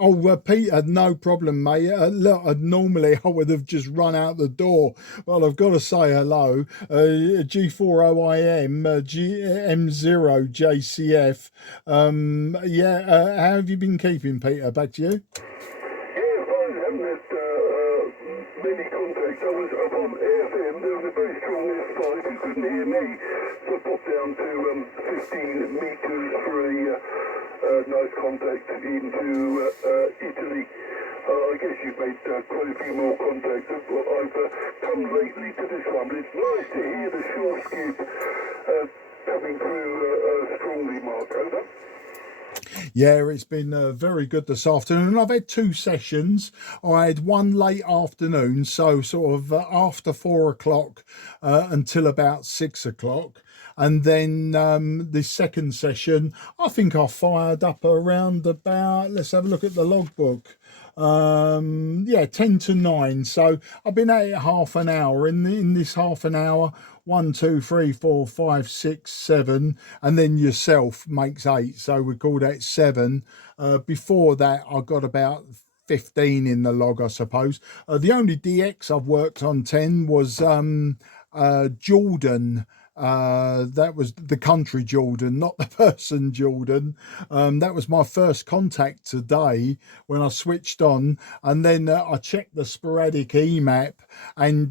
Oh, Peter, no problem, mate. Look, normally I would have just run out the door. Well, I've got to say hello. G40IM, M0 JCF. Yeah, how have you been keeping, Peter? Back to you. Yeah, fine. Haven't had many contacts. I was up on AFM. There was a very strong F5. You couldn't hear me, so I popped down to 15 meters for a nice contact into Italy. I guess you've made quite a few more contacts. I've come lately to this one, but it's nice to hear the short skip coming through strongly, Mark. Over. Yeah, it's been very good this afternoon. I've had 2 sessions. I had one late afternoon, so sort of after 4 o'clock until about 6 o'clock. And then the second session, I think I fired up around about, let's have a look at the logbook. Yeah, 10 to 9. So I've been at it half an hour. In this half an hour, 1, 2, 3, 4, 5, 6, 7, and then yourself makes 8. So we call that 7. Before that, I got about 15 in the log, I suppose. The only DX I've worked on 10 was Jordan. That was the country Jordan, not the person Jordan. That was my first contact today when I switched on, and then I checked the sporadic EMAP, and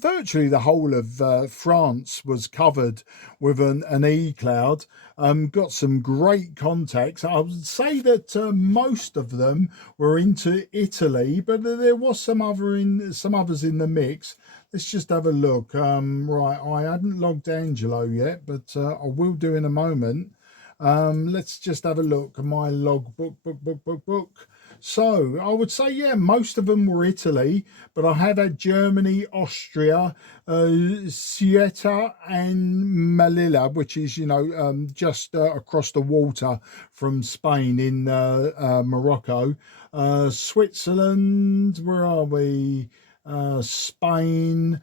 virtually the whole of France was covered with an E cloud. Got some great contacts. I would say that most of them were into Italy, but there was some others in the mix. Let's just have a look. Right, I hadn't logged Angelo yet, but I will do in a moment. Let's just have a look at my logbook. So I would say, yeah, most of them were Italy, but I have had Germany, Austria, Ceuta and Melilla, which is, just across the water from Spain in Morocco. Switzerland, where are we? Spain,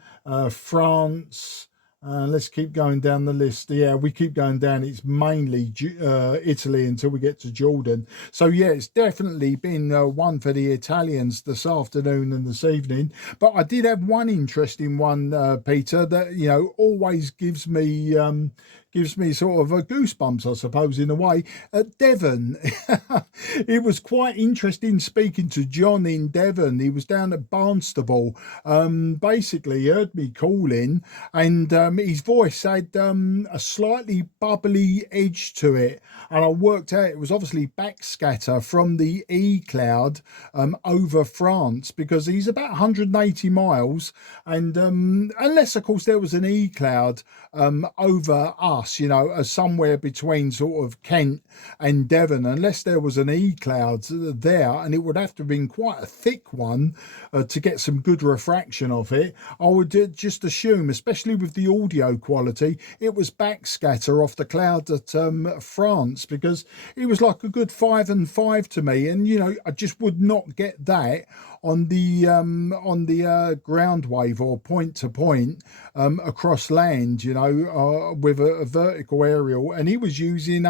France. Let's keep going down the list. Yeah, we keep going down. It's mainly Italy until we get to Jordan. So yeah, it's definitely been one for the Italians this afternoon and this evening. But I did have one interesting one, Peter, that always gives me sort of a goosebumps, I suppose, in a way. At Devon, it was quite interesting speaking to John in Devon. He was down at Barnstable. Basically, he heard me calling, and his voice had a slightly bubbly edge to it. And I worked out it was obviously backscatter from the E cloud over France, because he's about 180 miles. And unless, of course, there was an E cloud over us, somewhere between sort of Kent and Devon, unless there was an E cloud there, and it would have to have been quite a thick one to get some good refraction of it. I would just assume, especially with the audio quality, it was backscatter off the cloud at France, because it was like a good 5 and 5 to me, and I just would not get that on the ground wave or point to point across land, with a vertical aerial. And he was using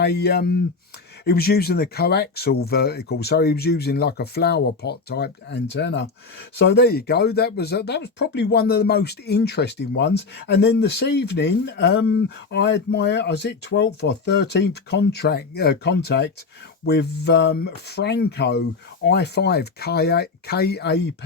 he was using a coaxial vertical, so he was using like a flower pot type antenna. So there you go. That was probably one of the most interesting ones. And then this evening, I had I was at 12th or 13th contact with Franco i5 KAP.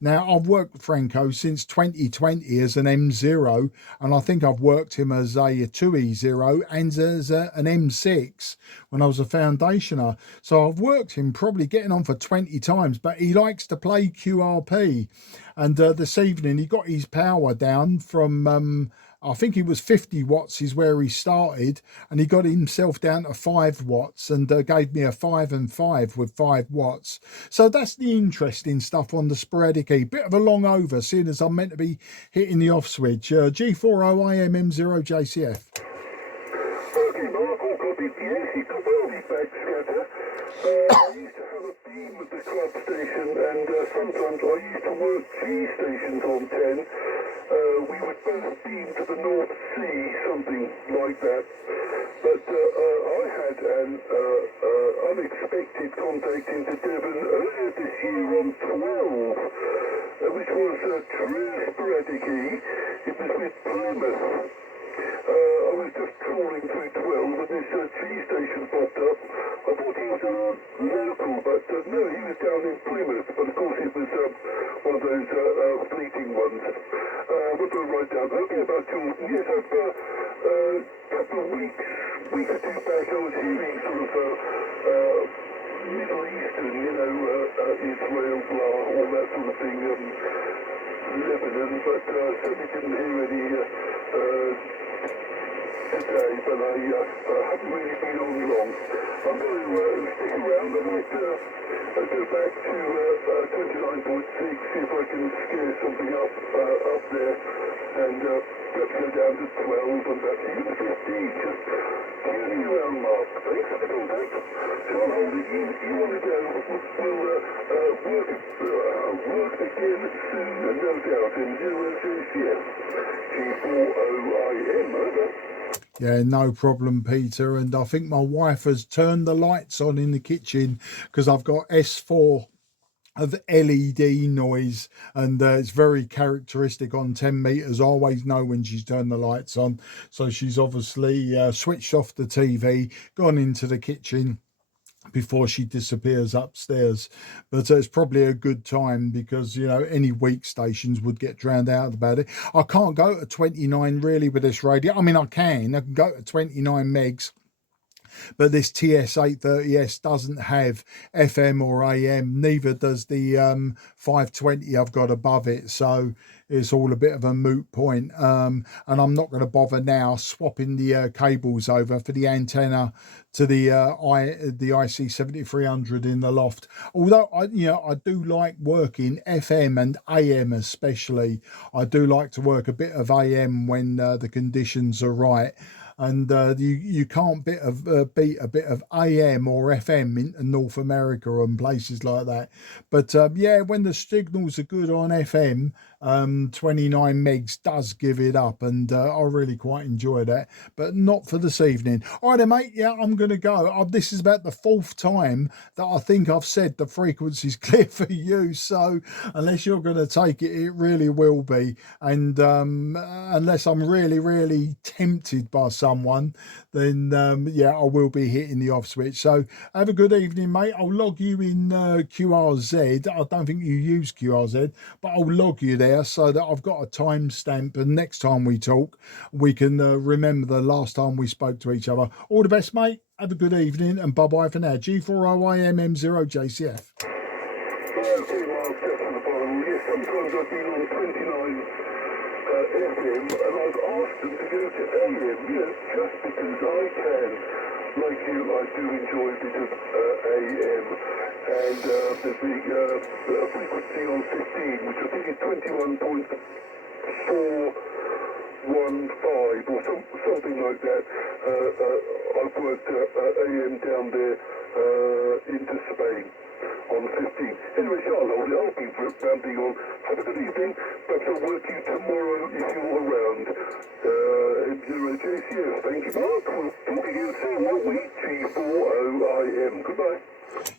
Now, I've worked with Franco since 2020 as an M0, and I think I've worked him as a 2E0 and as an M6 when I was a foundationer. So I've worked him probably getting on for 20 times, but he likes to play QRP. And this evening he got his power down from I think it was 50 watts is where he started, and he got himself down to 5 watts and gave me a 5 and 5 with 5 watts. So that's the interesting stuff on the sporadic E. Bit of a long over, seeing as I'm meant to be hitting the off switch. G40IM M0JCF. Okay, Mark, all copied. Yes, you could well be backscatter. I used to have a beam at the club station, and sometimes I used to work G stations on 10. We would both beam to the North Sea, something like that. But I had an unexpected contact into Devon earlier this year on 12, which was true sporadic E. It was with Plymouth. I was just trawling through 12 and this G station popped up. I thought he was local, but no, he was down in Plymouth. But of course it was one of those fleeting ones. What do I write down? Okay, about Jordan. Yes, I've couple of week or two back, I was hearing sort of Middle Eastern, Israel, blah, all that sort of thing, Lebanon, but certainly didn't hear any today, but I haven't really been on long. I'm going to stick around. I might go back to 29.6, see if I can scare something up there, and perhaps go down to 12 and perhaps even 15. Just turning around, Mark. Thanks for the contact. So I'll hold it. You want to go? We'll work again soon, no doubt, in 0JCF. G40IM, over. Yeah, no problem, Peter. And I think my wife has turned the lights on in the kitchen because I've got S4 of LED noise, and it's very characteristic on 10 meters. I always know when she's turned the lights on. So she's obviously switched off the TV, gone into the kitchen before she disappears upstairs. But it's probably a good time because, any weak stations would get drowned out about it. I can't go to 29 really with this radio. I mean, I can go to 29 megs, but this TS-830S doesn't have FM or AM, neither does the 520 I've got above it, so it's all a bit of a moot point. And I'm not going to bother now swapping the cables over for the antenna to the IC7300 in the loft. Although I do like working FM and AM especially. I do like to work a bit of AM when the conditions are right. And you can't beat a bit of AM or FM in North America and places like that. But yeah, when the signals are good on FM, 29 megs does give it up, and I really quite enjoy that, but not for this evening. All right then, mate, yeah, I'm going to go. This is about the 4th time that I think I've said the frequency's clear for you, so unless you're going to take it, it really will be. And unless I'm really, really tempted by someone, then yeah, I will be hitting the off switch. So have a good evening, mate. I'll log you in QRZ. I don't think you use QRZ, but I'll log you there so that I've got a timestamp, and next time we talk we can remember the last time we spoke to each other. All the best, mate. Have a good evening, and bye bye for now. G40IM M0JCF. Okay, Mark, just on the bottom. Yes, sometimes I've been on 29 FM, and I've asked them to go to AM, just because I can. Like you, I do enjoy a bit of AM, and the big frequency on 15, which I think is 21.415 or something like that. I've worked AM down there into Spain on 15. Richard, I was hoping for it, bounding on. Have a good evening. Perhaps I'll work you tomorrow if you're around. M0JCF, thank you, Mark. We'll talk again soon, won't we? T40IM. Goodbye.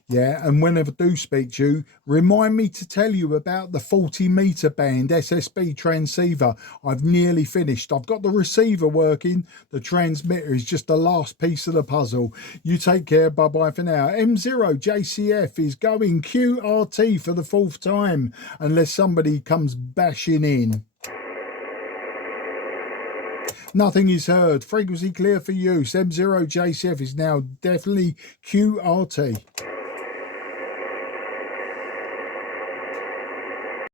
Yeah, and whenever I do speak to you, remind me to tell you about the 40-meter band SSB transceiver. I've nearly finished. I've got the receiver working. The transmitter is just the last piece of the puzzle. You take care. Bye-bye for now. M0JCF is going QRT for the 4th time, unless somebody comes bashing in. Nothing is heard. Frequency clear for use. M0JCF is now definitely QRT.